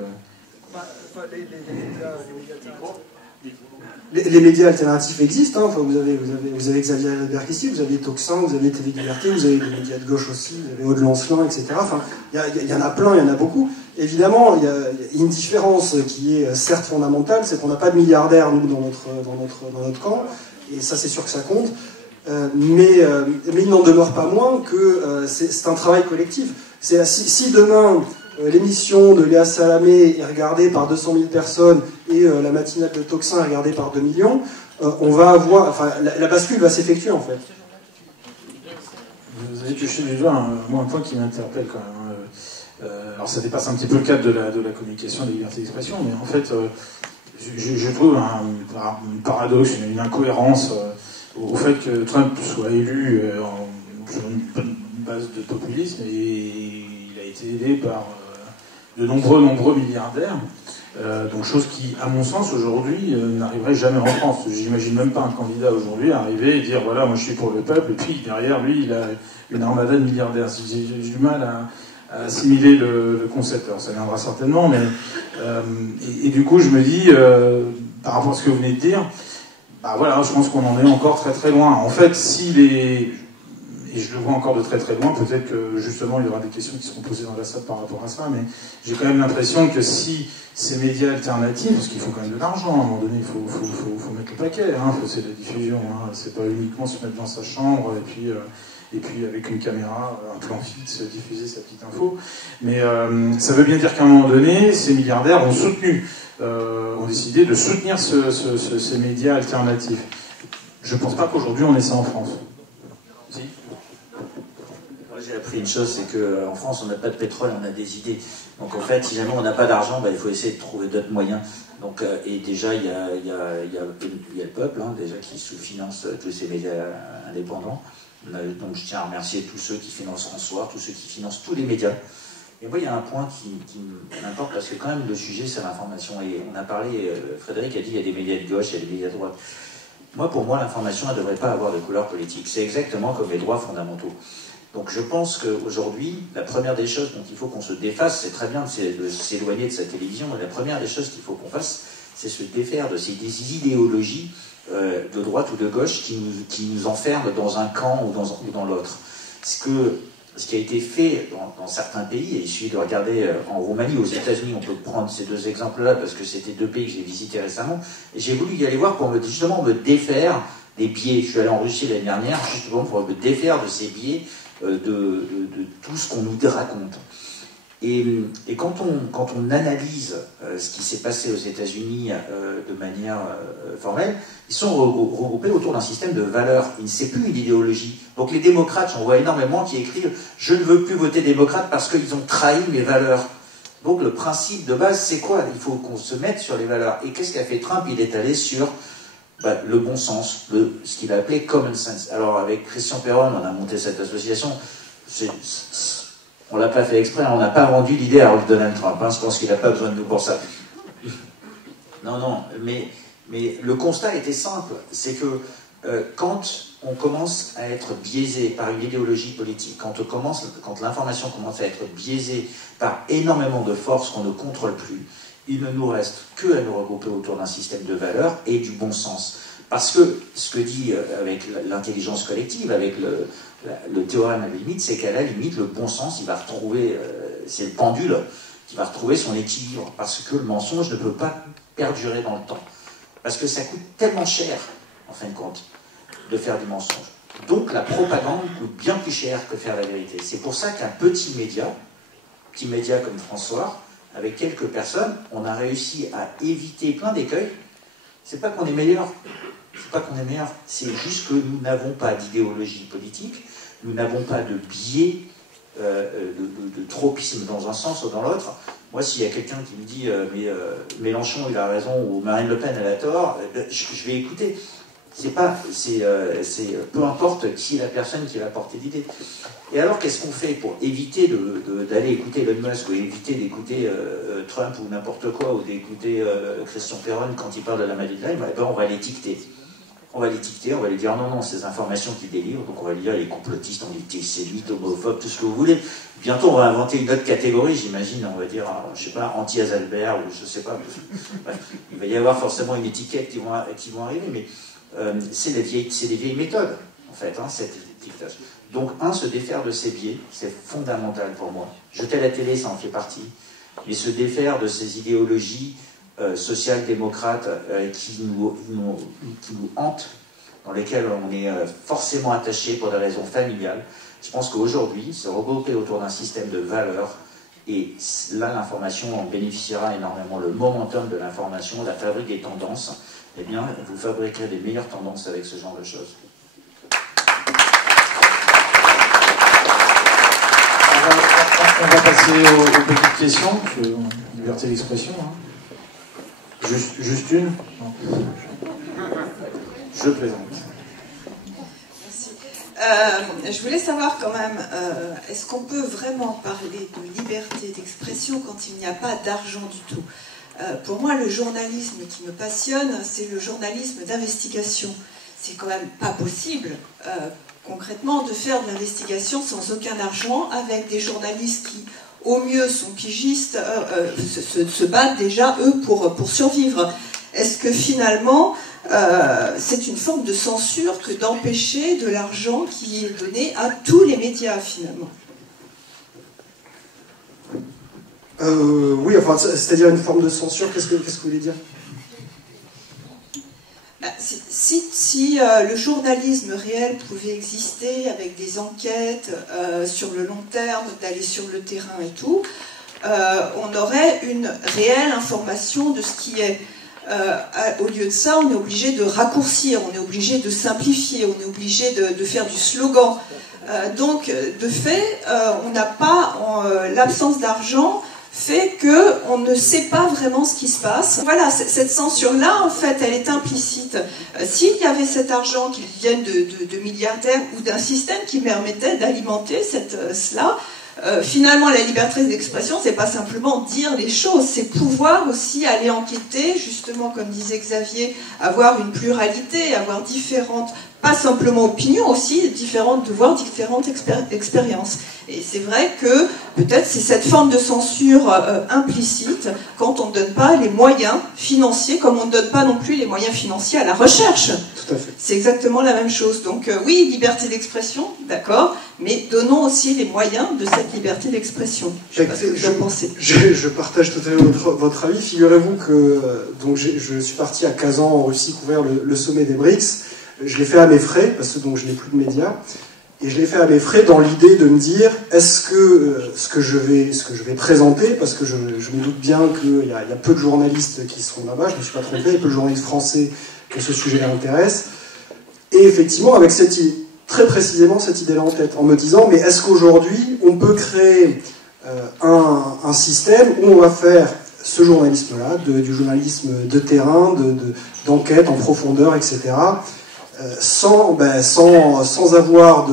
Les médias alternatifs existent, hein. Enfin, vous avez Xavier Azalbert ici, vous avez Toxin, vous avez TV Liberté, vous avez des médias de gauche aussi, vous avez Aude Lancelin, etc. Enfin, il y en a plein, il y en a beaucoup. Évidemment, il y a une différence qui est certes fondamentale, c'est qu'on n'a pas de milliardaires, nous, dans notre camp, et ça, c'est sûr que ça compte. Mais il n'en demeure pas moins que c'est un travail collectif. Si demain, l'émission de Léa Salamé est regardée par 200 000 personnes et la matinale de Toxin est regardée par 2 millions, on va avoir... Enfin, la bascule va s'effectuer, en fait. Vous avez touché du doigt un point qui m'interpelle quand même. Alors ça dépasse un petit peu le cadre de la communication et des libertés d'expression, mais en fait, je trouve un paradoxe, une incohérence au fait que Trump soit élu sur une bonne base de populisme, et il a été aidé par de nombreux milliardaires, donc chose qui, à mon sens, aujourd'hui, n'arriverait jamais en France. J'imagine même pas un candidat aujourd'hui arriver et dire voilà, moi je suis pour le peuple, et puis derrière lui, il a une armada de milliardaires. J'ai du mal à assimiler le concept. Alors ça viendra certainement, mais et du coup je me dis, par rapport à ce que vous venez de dire, bah voilà, je pense qu'on en est encore très très loin. En fait, et je le vois encore de très très loin, peut-être que justement il y aura des questions qui seront posées dans la salle par rapport à ça, mais j'ai quand même l'impression que si ces médias alternatifs, parce qu'il faut quand même de l'argent, à un moment donné, il faut mettre le paquet, hein, c'est la diffusion, hein, c'est pas uniquement se mettre dans sa chambre et puis avec une caméra, un plan fixe, diffuser sa petite info. Mais ça veut bien dire qu'à un moment donné, ces milliardaires ont décidé de soutenir ces médias alternatifs. Je ne pense pas qu'aujourd'hui on ait ça en France. Si ? J'ai appris une chose, c'est qu'en France on n'a pas de pétrole, on a des idées. Donc en fait, si jamais on n'a pas d'argent, il faut essayer de trouver d'autres moyens. Donc, et déjà, il y a le peuple, hein, déjà, qui sous-finance tous ces médias indépendants. Donc je tiens à remercier tous ceux qui financent François, tous ceux qui financent tous les médias. Et moi, il y a un point qui m'importe, parce que quand même le sujet, c'est l'information. Et on a parlé, Frédéric a dit, il y a des médias de gauche, il y a des médias de droite. Pour moi, l'information, elle ne devrait pas avoir de couleur politique. C'est exactement comme les droits fondamentaux. Donc je pense qu'aujourd'hui, la première des choses dont il faut qu'on se défasse, c'est très bien de s'éloigner de sa télévision, mais la première des choses qu'il faut qu'on fasse, c'est se défaire de ces idéologies de droite ou de gauche qui nous enferment dans un camp ou dans l'autre. Ce qui a été fait dans certains pays, et il suffit de regarder en Roumanie, aux États-Unis, on peut prendre ces deux exemples-là, parce que c'était deux pays que j'ai visités récemment, et j'ai voulu y aller voir pour justement me défaire des biais. Je suis allé en Russie l'année dernière, justement pour me défaire de ces biais, de tout ce qu'on nous raconte. Et quand on analyse ce qui s'est passé aux États-Unis de manière formelle, ils sont regroupés autour d'un système de valeurs. Il ne sait plus une idéologie. Donc les démocrates, j'en vois énormément qui écrivent « Je ne veux plus voter démocrate parce qu'ils ont trahi mes valeurs ». Donc le principe de base, c'est quoi? Il faut qu'on se mette sur les valeurs. Et qu'est-ce qu'a fait Trump? Il est allé sur le bon sens, ce qu'il a appelé common sense. Alors avec Christian Perron, on a monté cette association. On l'a pas fait exprès, on n'a pas vendu l'idée à Donald Trump. Hein, je pense qu'il n'a pas besoin de nous pour ça. Non, mais le constat était simple, c'est que quand on commence à être biaisé par une idéologie politique, quand l'information commence à être biaisée par énormément de forces qu'on ne contrôle plus, il ne nous reste que à nous regrouper autour d'un système de valeurs et du bon sens. Parce que ce que dit avec l'intelligence collective, avec le théorème à la limite, c'est qu'à la limite, le bon sens, il va retrouver, c'est le pendule, qui va retrouver son équilibre. Parce que le mensonge ne peut pas perdurer dans le temps. Parce que ça coûte tellement cher, en fin de compte, de faire du mensonge. Donc la propagande coûte bien plus cher que faire la vérité. C'est pour ça qu'un petit média comme François, avec quelques personnes, on a réussi à éviter plein d'écueils. C'est pas qu'on est meilleur. C'est juste que nous n'avons pas d'idéologie politique, nous n'avons pas de biais, de tropisme dans un sens ou dans l'autre. Moi, s'il y a quelqu'un qui me dit Mélenchon il a raison ou Marine Le Pen elle a tort, je vais écouter. Peu importe qui est la personne qui va porter l'idée. Et alors, qu'est-ce qu'on fait pour éviter d'aller écouter Elon Musk ou éviter d'écouter Trump ou n'importe quoi, ou d'écouter Christian Perron quand il parle de la maladie de Lyme? On va l'étiqueter. On va lui dire non, ces informations qu'il délivre, donc on va lui dire les complotistes, antisémites, homophobes, tout ce que vous voulez. Bientôt, on va inventer une autre catégorie, j'imagine, on va dire, je sais pas, anti-Azalbert, ou je sais pas. Bref, il va y avoir forcément une étiquette qui vont arriver, mais c'est des vieilles méthodes, en fait, hein, cet étiquetage. Donc, se défaire de ces biais, c'est fondamental pour moi. Jeter la télé, ça en fait partie, mais se défaire de ces idéologies social-démocrates qui nous hantent, dans lesquelles on est forcément attaché pour des raisons familiales. Je pense qu'aujourd'hui, se regrouper autour d'un système de valeurs, et là l'information en bénéficiera énormément. Le momentum de l'information, la fabrique des tendances, eh bien, vous fabriquerez des meilleures tendances avec ce genre de choses. On va passer aux petites questions, liberté d'expression. Hein. Juste une? Non. Je plaisante. Merci. Je voulais savoir quand même, est-ce qu'on peut vraiment parler de liberté d'expression quand il n'y a pas d'argent du tout? Pour moi, le journalisme qui me passionne, c'est le journalisme d'investigation. C'est quand même pas possible, concrètement, de faire de l'investigation sans aucun argent, avec des journalistes qui, au mieux, sont pigistes, se battent déjà, eux, pour survivre. Est-ce que finalement, c'est une forme de censure que d'empêcher de l'argent qui est donné à tous les médias, finalement? Oui, enfin, c'est-à-dire une forme de censure, qu'est-ce que vous voulez dire? Si le journalisme réel pouvait exister avec des enquêtes sur le long terme, d'aller sur le terrain et tout, on aurait une réelle information de ce qui est. Au lieu de ça, on est obligé de raccourcir, on est obligé de simplifier, on est obligé de faire du slogan. Donc, de fait, on n'a pas l'absence d'argent fait qu'on ne sait pas vraiment ce qui se passe. Voilà, cette censure-là, en fait, elle est implicite. S'il y avait cet argent qui vienne de milliardaires ou d'un système qui permettait d'alimenter cela, finalement, la liberté d'expression, c'est pas simplement dire les choses, c'est pouvoir aussi aller enquêter, justement, comme disait Xavier, avoir une pluralité, avoir différentes, pas simplement opinions, aussi de voir différentes expériences. Et c'est vrai que peut-être c'est cette forme de censure implicite quand on ne donne pas les moyens financiers, comme on ne donne pas non plus les moyens financiers à la recherche. Tout à fait. C'est exactement la même chose. Donc oui, liberté d'expression, d'accord, mais donnons aussi les moyens de cette liberté d'expression. Je partage tout à fait votre avis. Figurez-vous que donc je suis parti à Kazan en Russie couvrir le sommet des BRICS. Je l'ai fait à mes frais, parce que donc je n'ai plus de médias. Et je l'ai fait à mes frais dans l'idée de me dire, est-ce que ce que je vais présenter, parce que je me doute bien qu'il y a peu de journalistes qui seront là-bas, je ne me suis pas trompé, il y a peu de journalistes français que ce sujet intéresse, et effectivement avec très précisément cette idée-là en tête, en me disant mais est-ce qu'aujourd'hui on peut créer un système où on va faire ce journalisme-là, du journalisme de terrain, d'enquête en profondeur, etc., sans avoir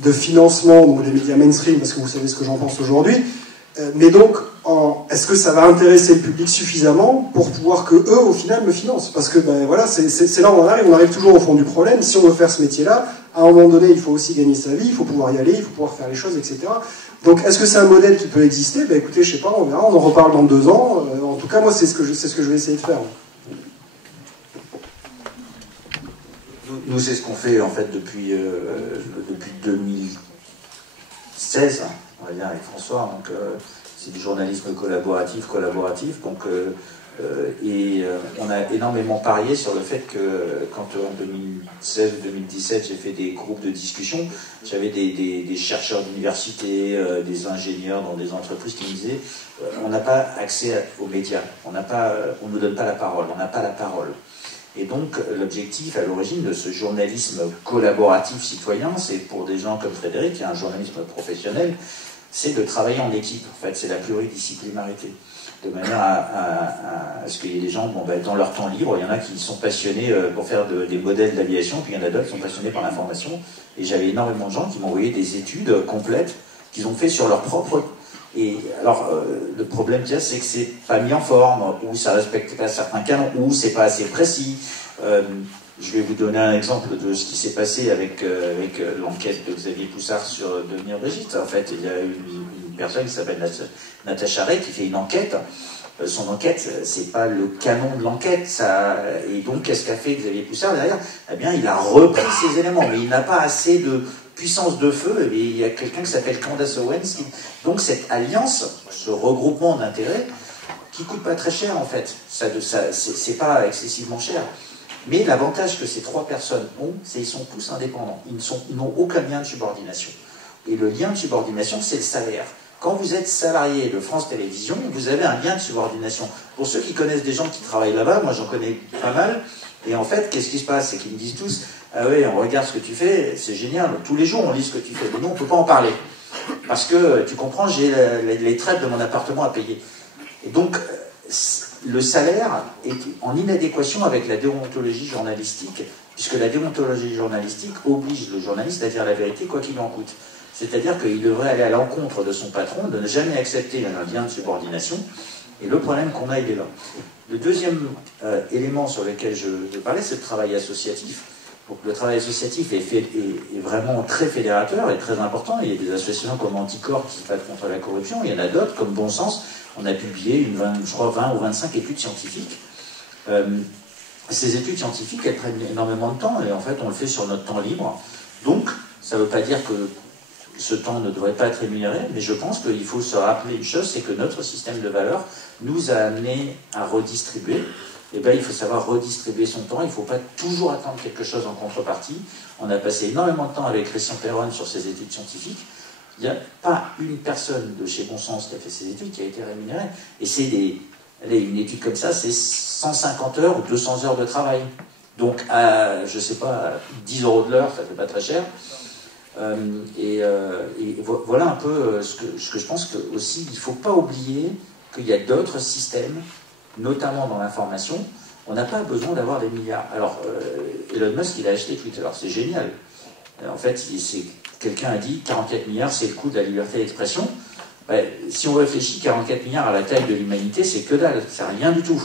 de financement donc des médias mainstream, parce que vous savez ce que j'en pense aujourd'hui, mais donc est-ce que ça va intéresser le public suffisamment pour pouvoir que eux au final me financent, parce que voilà, c'est là où on arrive toujours au fond du problème. Si on veut faire ce métier-là, à un moment donné il faut aussi gagner sa vie, il faut pouvoir y aller, il faut pouvoir faire les choses, etc. Donc est-ce que c'est un modèle qui peut exister? Écoutez, je sais pas, on verra, on en reparle dans 2 ans. En tout cas moi c'est ce que je vais essayer de faire. Nous, c'est ce qu'on fait en fait depuis 2016, on va dire, avec François. Donc, c'est du journalisme collaboratif. Donc, on a énormément parié sur le fait que quand en 2016 ou 2017, j'ai fait des groupes de discussion, j'avais des chercheurs d'université, des ingénieurs dans des entreprises qui me disaient on n'a pas accès aux médias, on ne nous donne pas la parole, on n'a pas la parole. Et donc, l'objectif à l'origine de ce journalisme collaboratif citoyen, c'est pour des gens comme Frédéric, qui a un journalisme professionnel, c'est de travailler en équipe. En fait, c'est la pluridisciplinarité. De manière à ce qu'il y ait des gens, dans leur temps libre, il y en a qui sont passionnés pour faire des modèles d'aviation, puis il y en a d'autres qui sont passionnés par l'information. Et j'avais énormément de gens qui m'ont envoyé des études complètes qu'ils ont fait sur leur propre. Et alors, le problème qu'il y a, c'est que c'est pas mis en forme, ou ça respecte pas certains canons, ou c'est pas assez précis. Je vais vous donner un exemple de ce qui s'est passé avec l'enquête de Xavier Poussard sur Devenir Brigitte. En fait, il y a une personne qui s'appelle Natacha Ray qui fait une enquête. Son enquête, c'est pas le canon de l'enquête. Et donc, qu'est-ce qu'a fait Xavier Poussard derrière? Eh bien, il a repris ces éléments, mais il n'a pas assez de puissance de feu, et il y a quelqu'un qui s'appelle Candace Owens. Donc cette alliance, ce regroupement d'intérêts, qui coûte pas très cher en fait, c'est pas excessivement cher. Mais l'avantage que ces 3 personnes ont, c'est qu'ils sont tous indépendants. Ils n'ont aucun lien de subordination. Et le lien de subordination, c'est le salaire. Quand vous êtes salarié de France Télévisions, vous avez un lien de subordination. Pour ceux qui connaissent des gens qui travaillent là-bas, moi j'en connais pas mal, et en fait, qu'est-ce qui se passe? C'est qu'ils me disent tous ah oui, on regarde ce que tu fais, c'est génial, tous les jours on lit ce que tu fais, mais nous on ne peut pas en parler. Parce que, tu comprends, j'ai les traites de mon appartement à payer. Et donc, le salaire est en inadéquation avec la déontologie journalistique, puisque la déontologie journalistique oblige le journaliste à dire la vérité quoi qu'il en coûte. C'est-à-dire qu'il devrait aller à l'encontre de son patron, de ne jamais accepter un lien de subordination, et le problème qu'on a, il est là. Le deuxième élément sur lequel je parlais, c'est le travail associatif. Donc le travail associatif est vraiment très fédérateur et très important. Il y a des associations comme Anticorps qui se battent contre la corruption. Il y en a d'autres, comme Bon Sens. On a publié 20 ou 25 études scientifiques. Ces études scientifiques, elles prennent énormément de temps et en fait, on le fait sur notre temps libre. Donc, ça ne veut pas dire que ce temps ne devrait pas être rémunéré, mais je pense qu'il faut se rappeler une chose, c'est que notre système de valeurs nous a amené à redistribuer. Eh bien, il faut savoir redistribuer son temps, il ne faut pas toujours attendre quelque chose en contrepartie. On a passé énormément de temps avec Christian Perron sur ces études scientifiques. Il n'y a pas une personne de chez Bon Sens qui a fait ces études qui a été rémunérée. Et c'est une étude comme ça, c'est 150 heures ou 200 heures de travail. Donc, je ne sais pas, 10 € de l'heure, ça ne fait pas très cher. Voilà un peu ce que je pense que aussi, il ne faut pas oublier qu'il y a d'autres systèmes, notamment dans l'information. On n'a pas besoin d'avoir des milliards. Alors, Elon Musk, il a acheté Twitter, c'est génial. En fait, quelqu'un a dit 44 milliards, c'est le coût de la liberté d'expression. Si on réfléchit, 44 milliards à la taille de l'humanité, c'est que dalle, c'est rien du tout.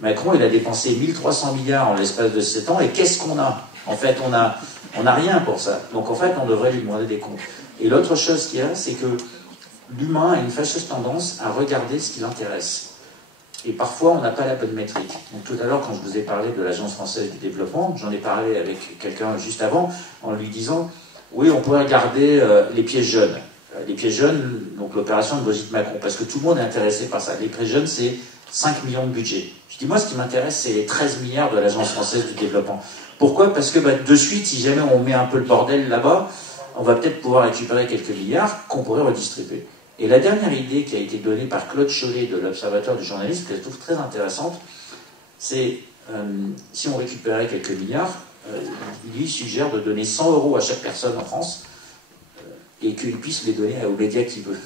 Macron, il a dépensé 1300 milliards en l'espace de 7 ans, et qu'est-ce qu'on a? En fait, on n'a rien pour ça. Donc, en fait, on devrait lui demander des comptes. Et l'autre chose qu'il y a, c'est que l'humain a une fâcheuse tendance à regarder ce qui l'intéresse. Et parfois, on n'a pas la bonne métrique. Donc, tout à l'heure, quand je vous ai parlé de l'Agence française du développement, j'en ai parlé avec quelqu'un juste avant, en lui disant, oui, on pourrait regarder les pièges jeunes. Les pièges jeunes, donc l'opération de Brigitte Macron, parce que tout le monde est intéressé par ça. Les pièges jeunes, c'est 5 millions de budget. Je dis, moi, ce qui m'intéresse, c'est les 13 milliards de l'Agence française du développement. Pourquoi? Parce que de suite, si jamais on met un peu le bordel là-bas, on va peut-être pouvoir récupérer quelques milliards qu'on pourrait redistribuer. Et la dernière idée qui a été donnée par Claude Chollet de l'Observatoire du journalisme, que je trouve très intéressante, c'est si on récupérait quelques milliards, lui suggère de donner 100 € à chaque personne en France et qu'il puisse les donner aux médias qu'il veut.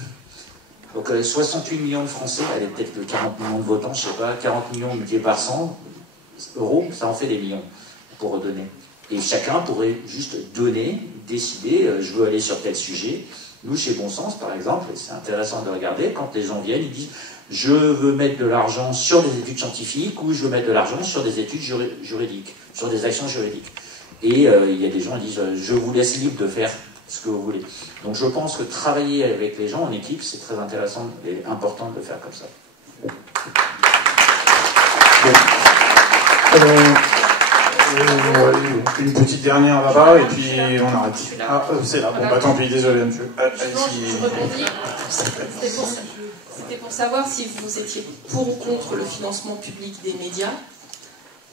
Donc 68 millions de Français, elle est peut-être de 40 millions de votants, je ne sais pas, 40 millions multipliés par 100 euros, ça en fait des millions pour redonner. Et chacun pourrait juste donner, décider, je veux aller sur tel sujet. Nous, chez Bon Sens, par exemple, c'est intéressant de regarder, quand les gens viennent, ils disent « je veux mettre de l'argent sur des études scientifiques » ou « je veux mettre de l'argent sur des études juridiques, sur des actions juridiques ». Et il y a des gens qui disent « je vous laisse libre de faire ce que vous voulez ». Donc je pense que travailler avec les gens en équipe, c'est très intéressant et important de le faire comme ça. Une petite dernière là-bas et puis on arrête. Ah, c'est là. Bon, bah tant pis, désolé, monsieur. Je rebondis. C'était pour savoir si vous étiez pour ou contre le financement public des médias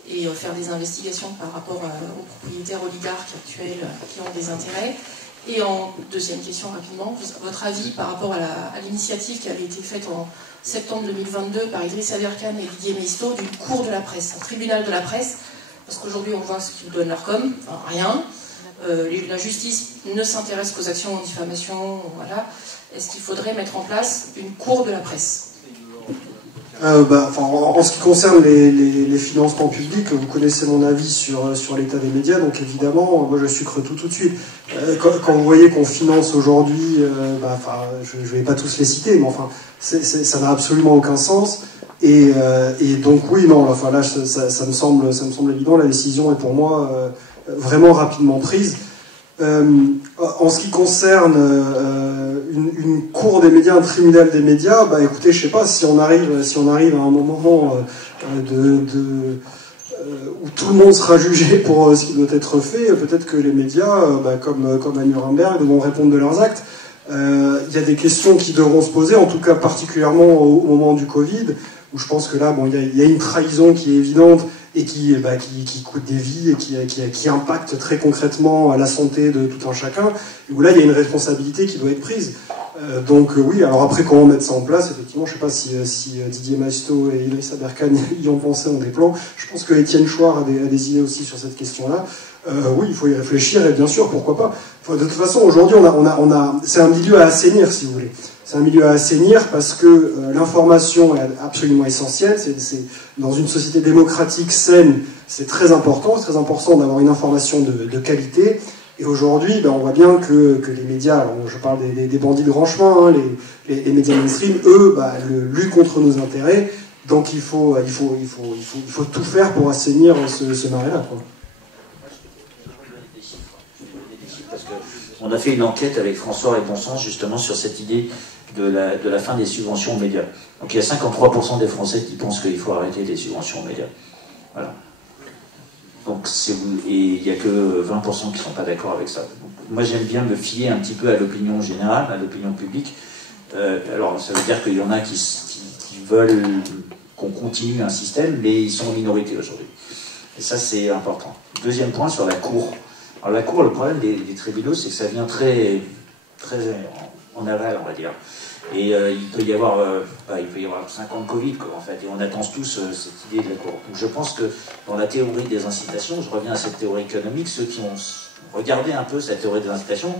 et faire des investigations par rapport aux propriétaires oligarques actuels qui ont des intérêts. Et en deuxième question, rapidement, votre avis par rapport à l'initiative qui avait été faite en septembre 2022 par Idriss Aberkan et Didier Maisto d'une cour de la presse, un tribunal de la presse, parce qu'aujourd'hui on voit ce qu'ils donnent leur com, enfin rien. La justice ne s'intéresse qu'aux actions en diffamation, voilà. Est-ce qu'il faudrait mettre en place une cour de la presse ? En ce qui concerne les financements publics, vous connaissez mon avis sur l'état des médias, donc évidemment, moi je sucre tout de suite. Quand vous voyez qu'on finance aujourd'hui, je ne vais pas tous les citer, mais enfin, ça n'a absolument aucun sens. Et donc oui, non, enfin là, ça me semble évident. La décision est pour moi vraiment rapidement prise. En ce qui concerne une cour des médias, un tribunal des médias, bah écoutez, je sais pas, si on arrive à un moment où tout le monde sera jugé pour ce qui doit être fait, peut-être que les médias, comme à Nuremberg, devront répondre de leurs actes. Il y a des questions qui devront se poser, en tout cas particulièrement au moment du Covid, où je pense que là, il y a une trahison qui est évidente et qui coûte des vies et qui impacte très concrètement la santé de tout un chacun, et où là, il y a une responsabilité qui doit être prise. Donc oui, alors après, comment mettre ça en place, effectivement, je ne sais pas si Didier Maisto et Idriss Aberkan y ont pensé, ont des plans. Je pense que Étienne Chouard a des idées aussi sur cette question-là. Oui, il faut y réfléchir, et bien sûr, pourquoi pas. Enfin, de toute façon, aujourd'hui, c'est un milieu à assainir, si vous voulez. C'est un milieu à assainir parce que l'information est absolument essentielle. C'est dans une société démocratique saine, c'est très important d'avoir une information de qualité. Et aujourd'hui, on voit bien que les médias, alors je parle des bandits de grand chemin, les médias mainstream, eux, luttent contre nos intérêts. Donc il faut tout faire pour assainir ce marais-là, quoi. On a fait une enquête avec François et Bon Sens justement sur cette idée de la fin des subventions aux médias. Donc il y a 53% des Français qui pensent qu'il faut arrêter les subventions aux médias. Voilà. Donc et il n'y a que 20% qui ne sont pas d'accord avec ça. Donc, moi j'aime bien me fier un petit peu à l'opinion générale, à l'opinion publique. Alors ça veut dire qu'il y en a qui veulent qu'on continue un système, mais ils sont en minorité aujourd'hui. Et ça c'est important. Deuxième point sur la Cour. Alors la Cour, le problème des tribunaux, c'est que ça vient très en aval, on va dire. Et il peut y avoir 5 ans de Covid, quoi, en fait, et on attend tous cette idée de la Cour. Donc je pense que dans la théorie des incitations, je reviens à cette théorie économique, ceux qui ont regardé un peu cette théorie des incitations,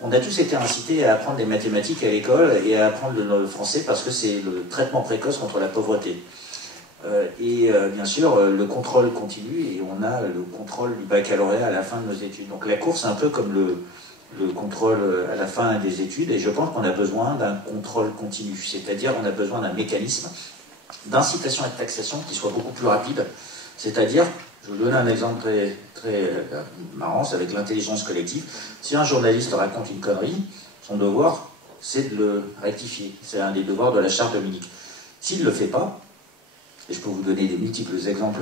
on a tous été incités à apprendre les mathématiques à l'école et à apprendre le français parce que c'est le traitement précoce contre la pauvreté. Bien sûr, le contrôle continue et on a le contrôle du baccalauréat à la fin de nos études. Donc la Cour, c'est un peu comme le contrôle à la fin des études, et je pense qu'on a besoin d'un contrôle continu, c'est-à-dire on a besoin d'un mécanisme d'incitation et de taxation qui soit beaucoup plus rapide, c'est-à-dire, je vous donne un exemple très marrant, c'est avec l'intelligence collective. Si un journaliste raconte une connerie, son devoir, c'est de le rectifier, c'est un des devoirs de la charte de Munich. S'il ne le fait pas, et je peux vous donner des multiples exemples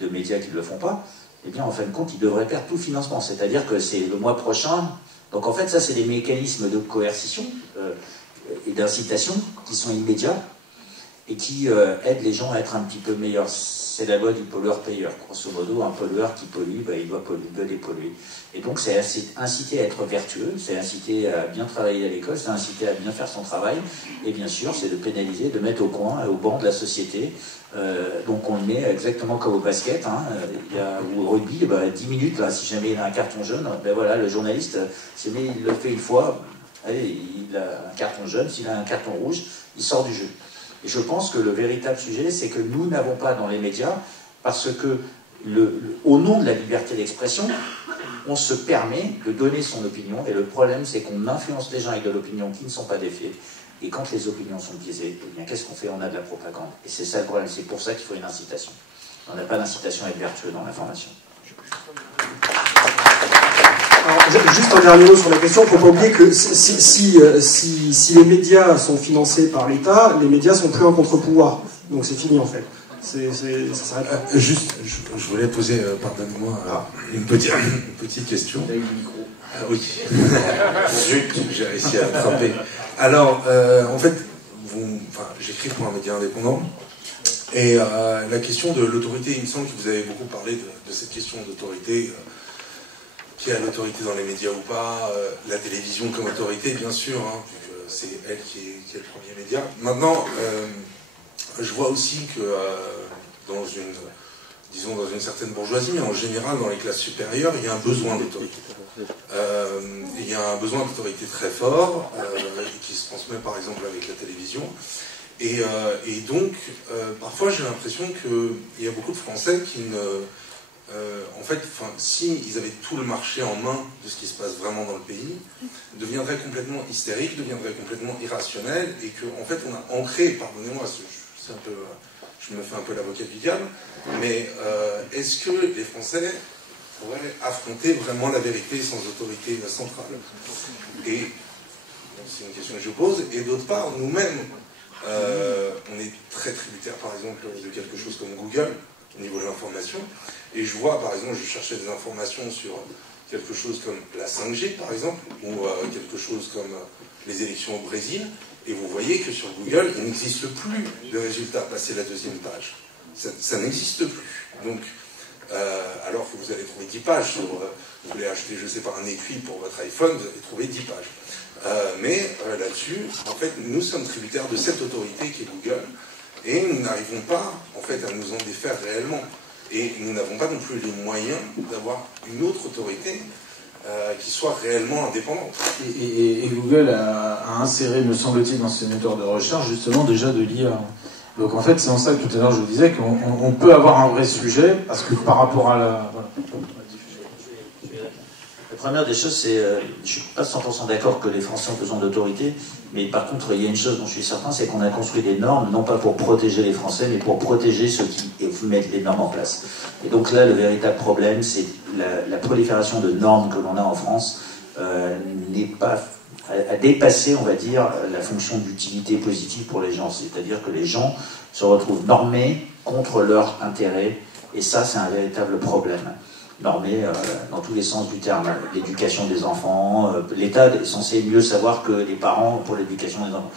de médias qui ne le font pas, eh bien en fin de compte, ils devraient perdre tout financement, c'est-à-dire que c'est le mois prochain. Donc en fait, ça c'est des mécanismes de coercition et d'incitation qui sont immédiats et qui aident les gens à être un petit peu meilleurs. c'est la loi du pollueur-payeur. Grosso modo, un pollueur qui pollue, il doit dépolluer. Et donc, c'est inciter à être vertueux, c'est inciter à bien travailler à l'école, c'est inciter à bien faire son travail. Et bien sûr, c'est de pénaliser, de mettre au coin, au banc de la société. Donc, on le met exactement comme au basket, ou au rugby, 10 minutes, là, si jamais il a un carton jaune, voilà, le journaliste, si jamais il le fait une fois, allez, il a un carton jaune, s'il a un carton rouge, il sort du jeu. Et je pense que le véritable sujet, c'est que nous n'avons pas dans les médias, parce que au nom de la liberté d'expression, on se permet de donner son opinion, et le problème, c'est qu'on influence les gens avec de l'opinion qui ne sont pas des faits, et quand les opinions sont biaisées, eh bien, qu'est-ce qu'on fait? On a de la propagande. Et c'est ça le problème, c'est pour ça qu'il faut une incitation. On n'a pas d'incitation à être vertueux dans l'information. Alors, juste un dernier mot sur la question, il ne faut pas oublier que si les médias sont financés par l'État, les médias ne sont plus un contre-pouvoir. Donc c'est fini en fait. Ça s'arrête là. Juste, je voulais poser, pardonnez-moi, une petite question. Il y a eu le micro. Oui. J'ai réussi à attraper. Alors, en fait, j'écris pour un média indépendant. Et la question de l'autorité, il me semble que vous avez beaucoup parlé de cette question d'autorité. Qui a l'autorité dans les médias ou pas, la télévision comme autorité, bien sûr, vu que c'est elle qui est le premier média. Maintenant, je vois aussi que dans une certaine bourgeoisie, mais en général dans les classes supérieures, il y a un besoin d'autorité. Il y a un besoin d'autorité très fort, qui se transmet par exemple avec la télévision. Et donc, parfois j'ai l'impression qu'il y a beaucoup de Français qui ne... s'ils avaient tout le marché en main de ce qui se passe vraiment dans le pays, deviendraient complètement hystériques, deviendraient complètement irrationnels, et qu'en fait on a ancré, pardonnez-moi, je me fais un peu l'avocat du diable, mais est-ce que les Français pourraient affronter vraiment la vérité sans autorité centrale? Et c'est une question que je pose, et d'autre part, nous-mêmes, on est très tributaire par exemple de quelque chose comme Google, au niveau de l'information. Et je vois, par exemple, je cherchais des informations sur quelque chose comme la 5G, par exemple, ou quelque chose comme les élections au Brésil, et vous voyez que sur Google, il n'existe plus de résultats passés la deuxième page. Ça n'existe plus. Donc, alors que vous allez trouver 10 pages sur... vous voulez acheter, je ne sais pas, un écui pour votre iPhone, vous allez trouver 10 pages. Mais là-dessus, en fait, nous sommes tributaires de cette autorité qui est Google, et nous n'arrivons pas, en fait, à nous en défaire réellement. Et nous n'avons pas non plus les moyens d'avoir une autre autorité qui soit réellement indépendante. Et Google a inséré, me semble-t-il, dans ses moteurs de recherche, justement, déjà de l'IA. Donc en fait, c'est en ça que tout à l'heure je disais qu'on peut avoir un vrai sujet, parce que par rapport à la... Voilà. La première des choses, c'est, je ne suis pas 100% d'accord que les Français ont besoin d'autorité, mais par contre, il y a une chose dont je suis certain, c'est qu'on a construit des normes, non pas pour protéger les Français, mais pour protéger ceux qui mettent les normes en place. Et donc là, le véritable problème, c'est la prolifération de normes que l'on a en France a dépassé, on va dire, la fonction d'utilité positive pour les gens. C'est-à-dire que les gens se retrouvent normés contre leur intérêt, et ça, c'est un véritable problème. Normé dans tous les sens du terme. L'éducation des enfants, l'État est censé mieux savoir que les parents pour l'éducation des enfants.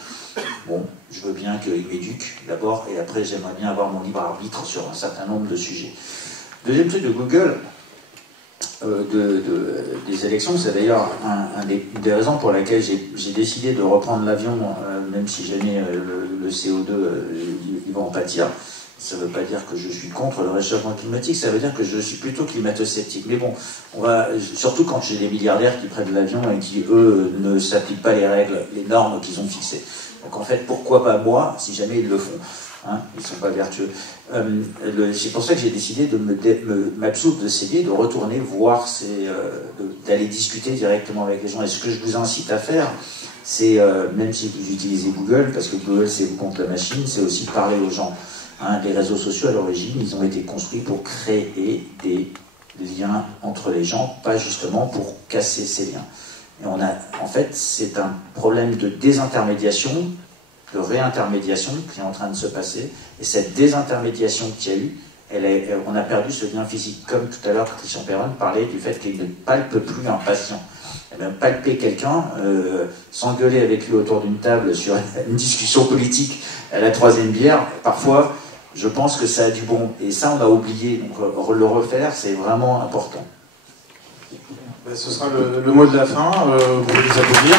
Bon, je veux bien qu'ils m'éduquent d'abord, et après j'aimerais bien avoir mon libre arbitre sur un certain nombre de sujets. Deuxième truc de Google, des élections, c'est d'ailleurs une des raisons pour laquelle j'ai décidé de reprendre l'avion, même si jamais le CO2 il va en pâtir. Ça ne veut pas dire que je suis contre le réchauffement climatique, ça veut dire que je suis plutôt climato-sceptique. Mais bon, surtout quand j'ai des milliardaires qui prennent l'avion et qui, eux, ne s'appliquent pas les règles, les normes qu'ils ont fixées. Donc en fait, pourquoi pas moi, si jamais ils le font, ils ne sont pas vertueux. C'est pour ça que j'ai décidé de m'absoudre de céder, de retourner voir, d'aller discuter directement avec les gens. Et ce que je vous incite à faire, c'est, même si vous utilisez Google, parce que Google c'est vous contre la machine, c'est aussi de parler aux gens. Les réseaux sociaux, à l'origine, ils ont été construits pour créer des liens entre les gens, pas justement pour casser ces liens. Et en fait, c'est un problème de désintermédiation, de réintermédiation qui est en train de se passer. Et cette désintermédiation qu'il y a eu, on a perdu ce lien physique. Comme tout à l'heure, Christian Perron parlait du fait qu'il ne palpe plus un patient. Eh bien, palper quelqu'un, s'engueuler avec lui autour d'une table sur une discussion politique à la 3e bière, parfois, Je pense que ça a du bon. Et ça, on a oublié. Donc, le refaire, c'est vraiment important. Ce sera le mot de la fin. Vous pouvez les applaudir.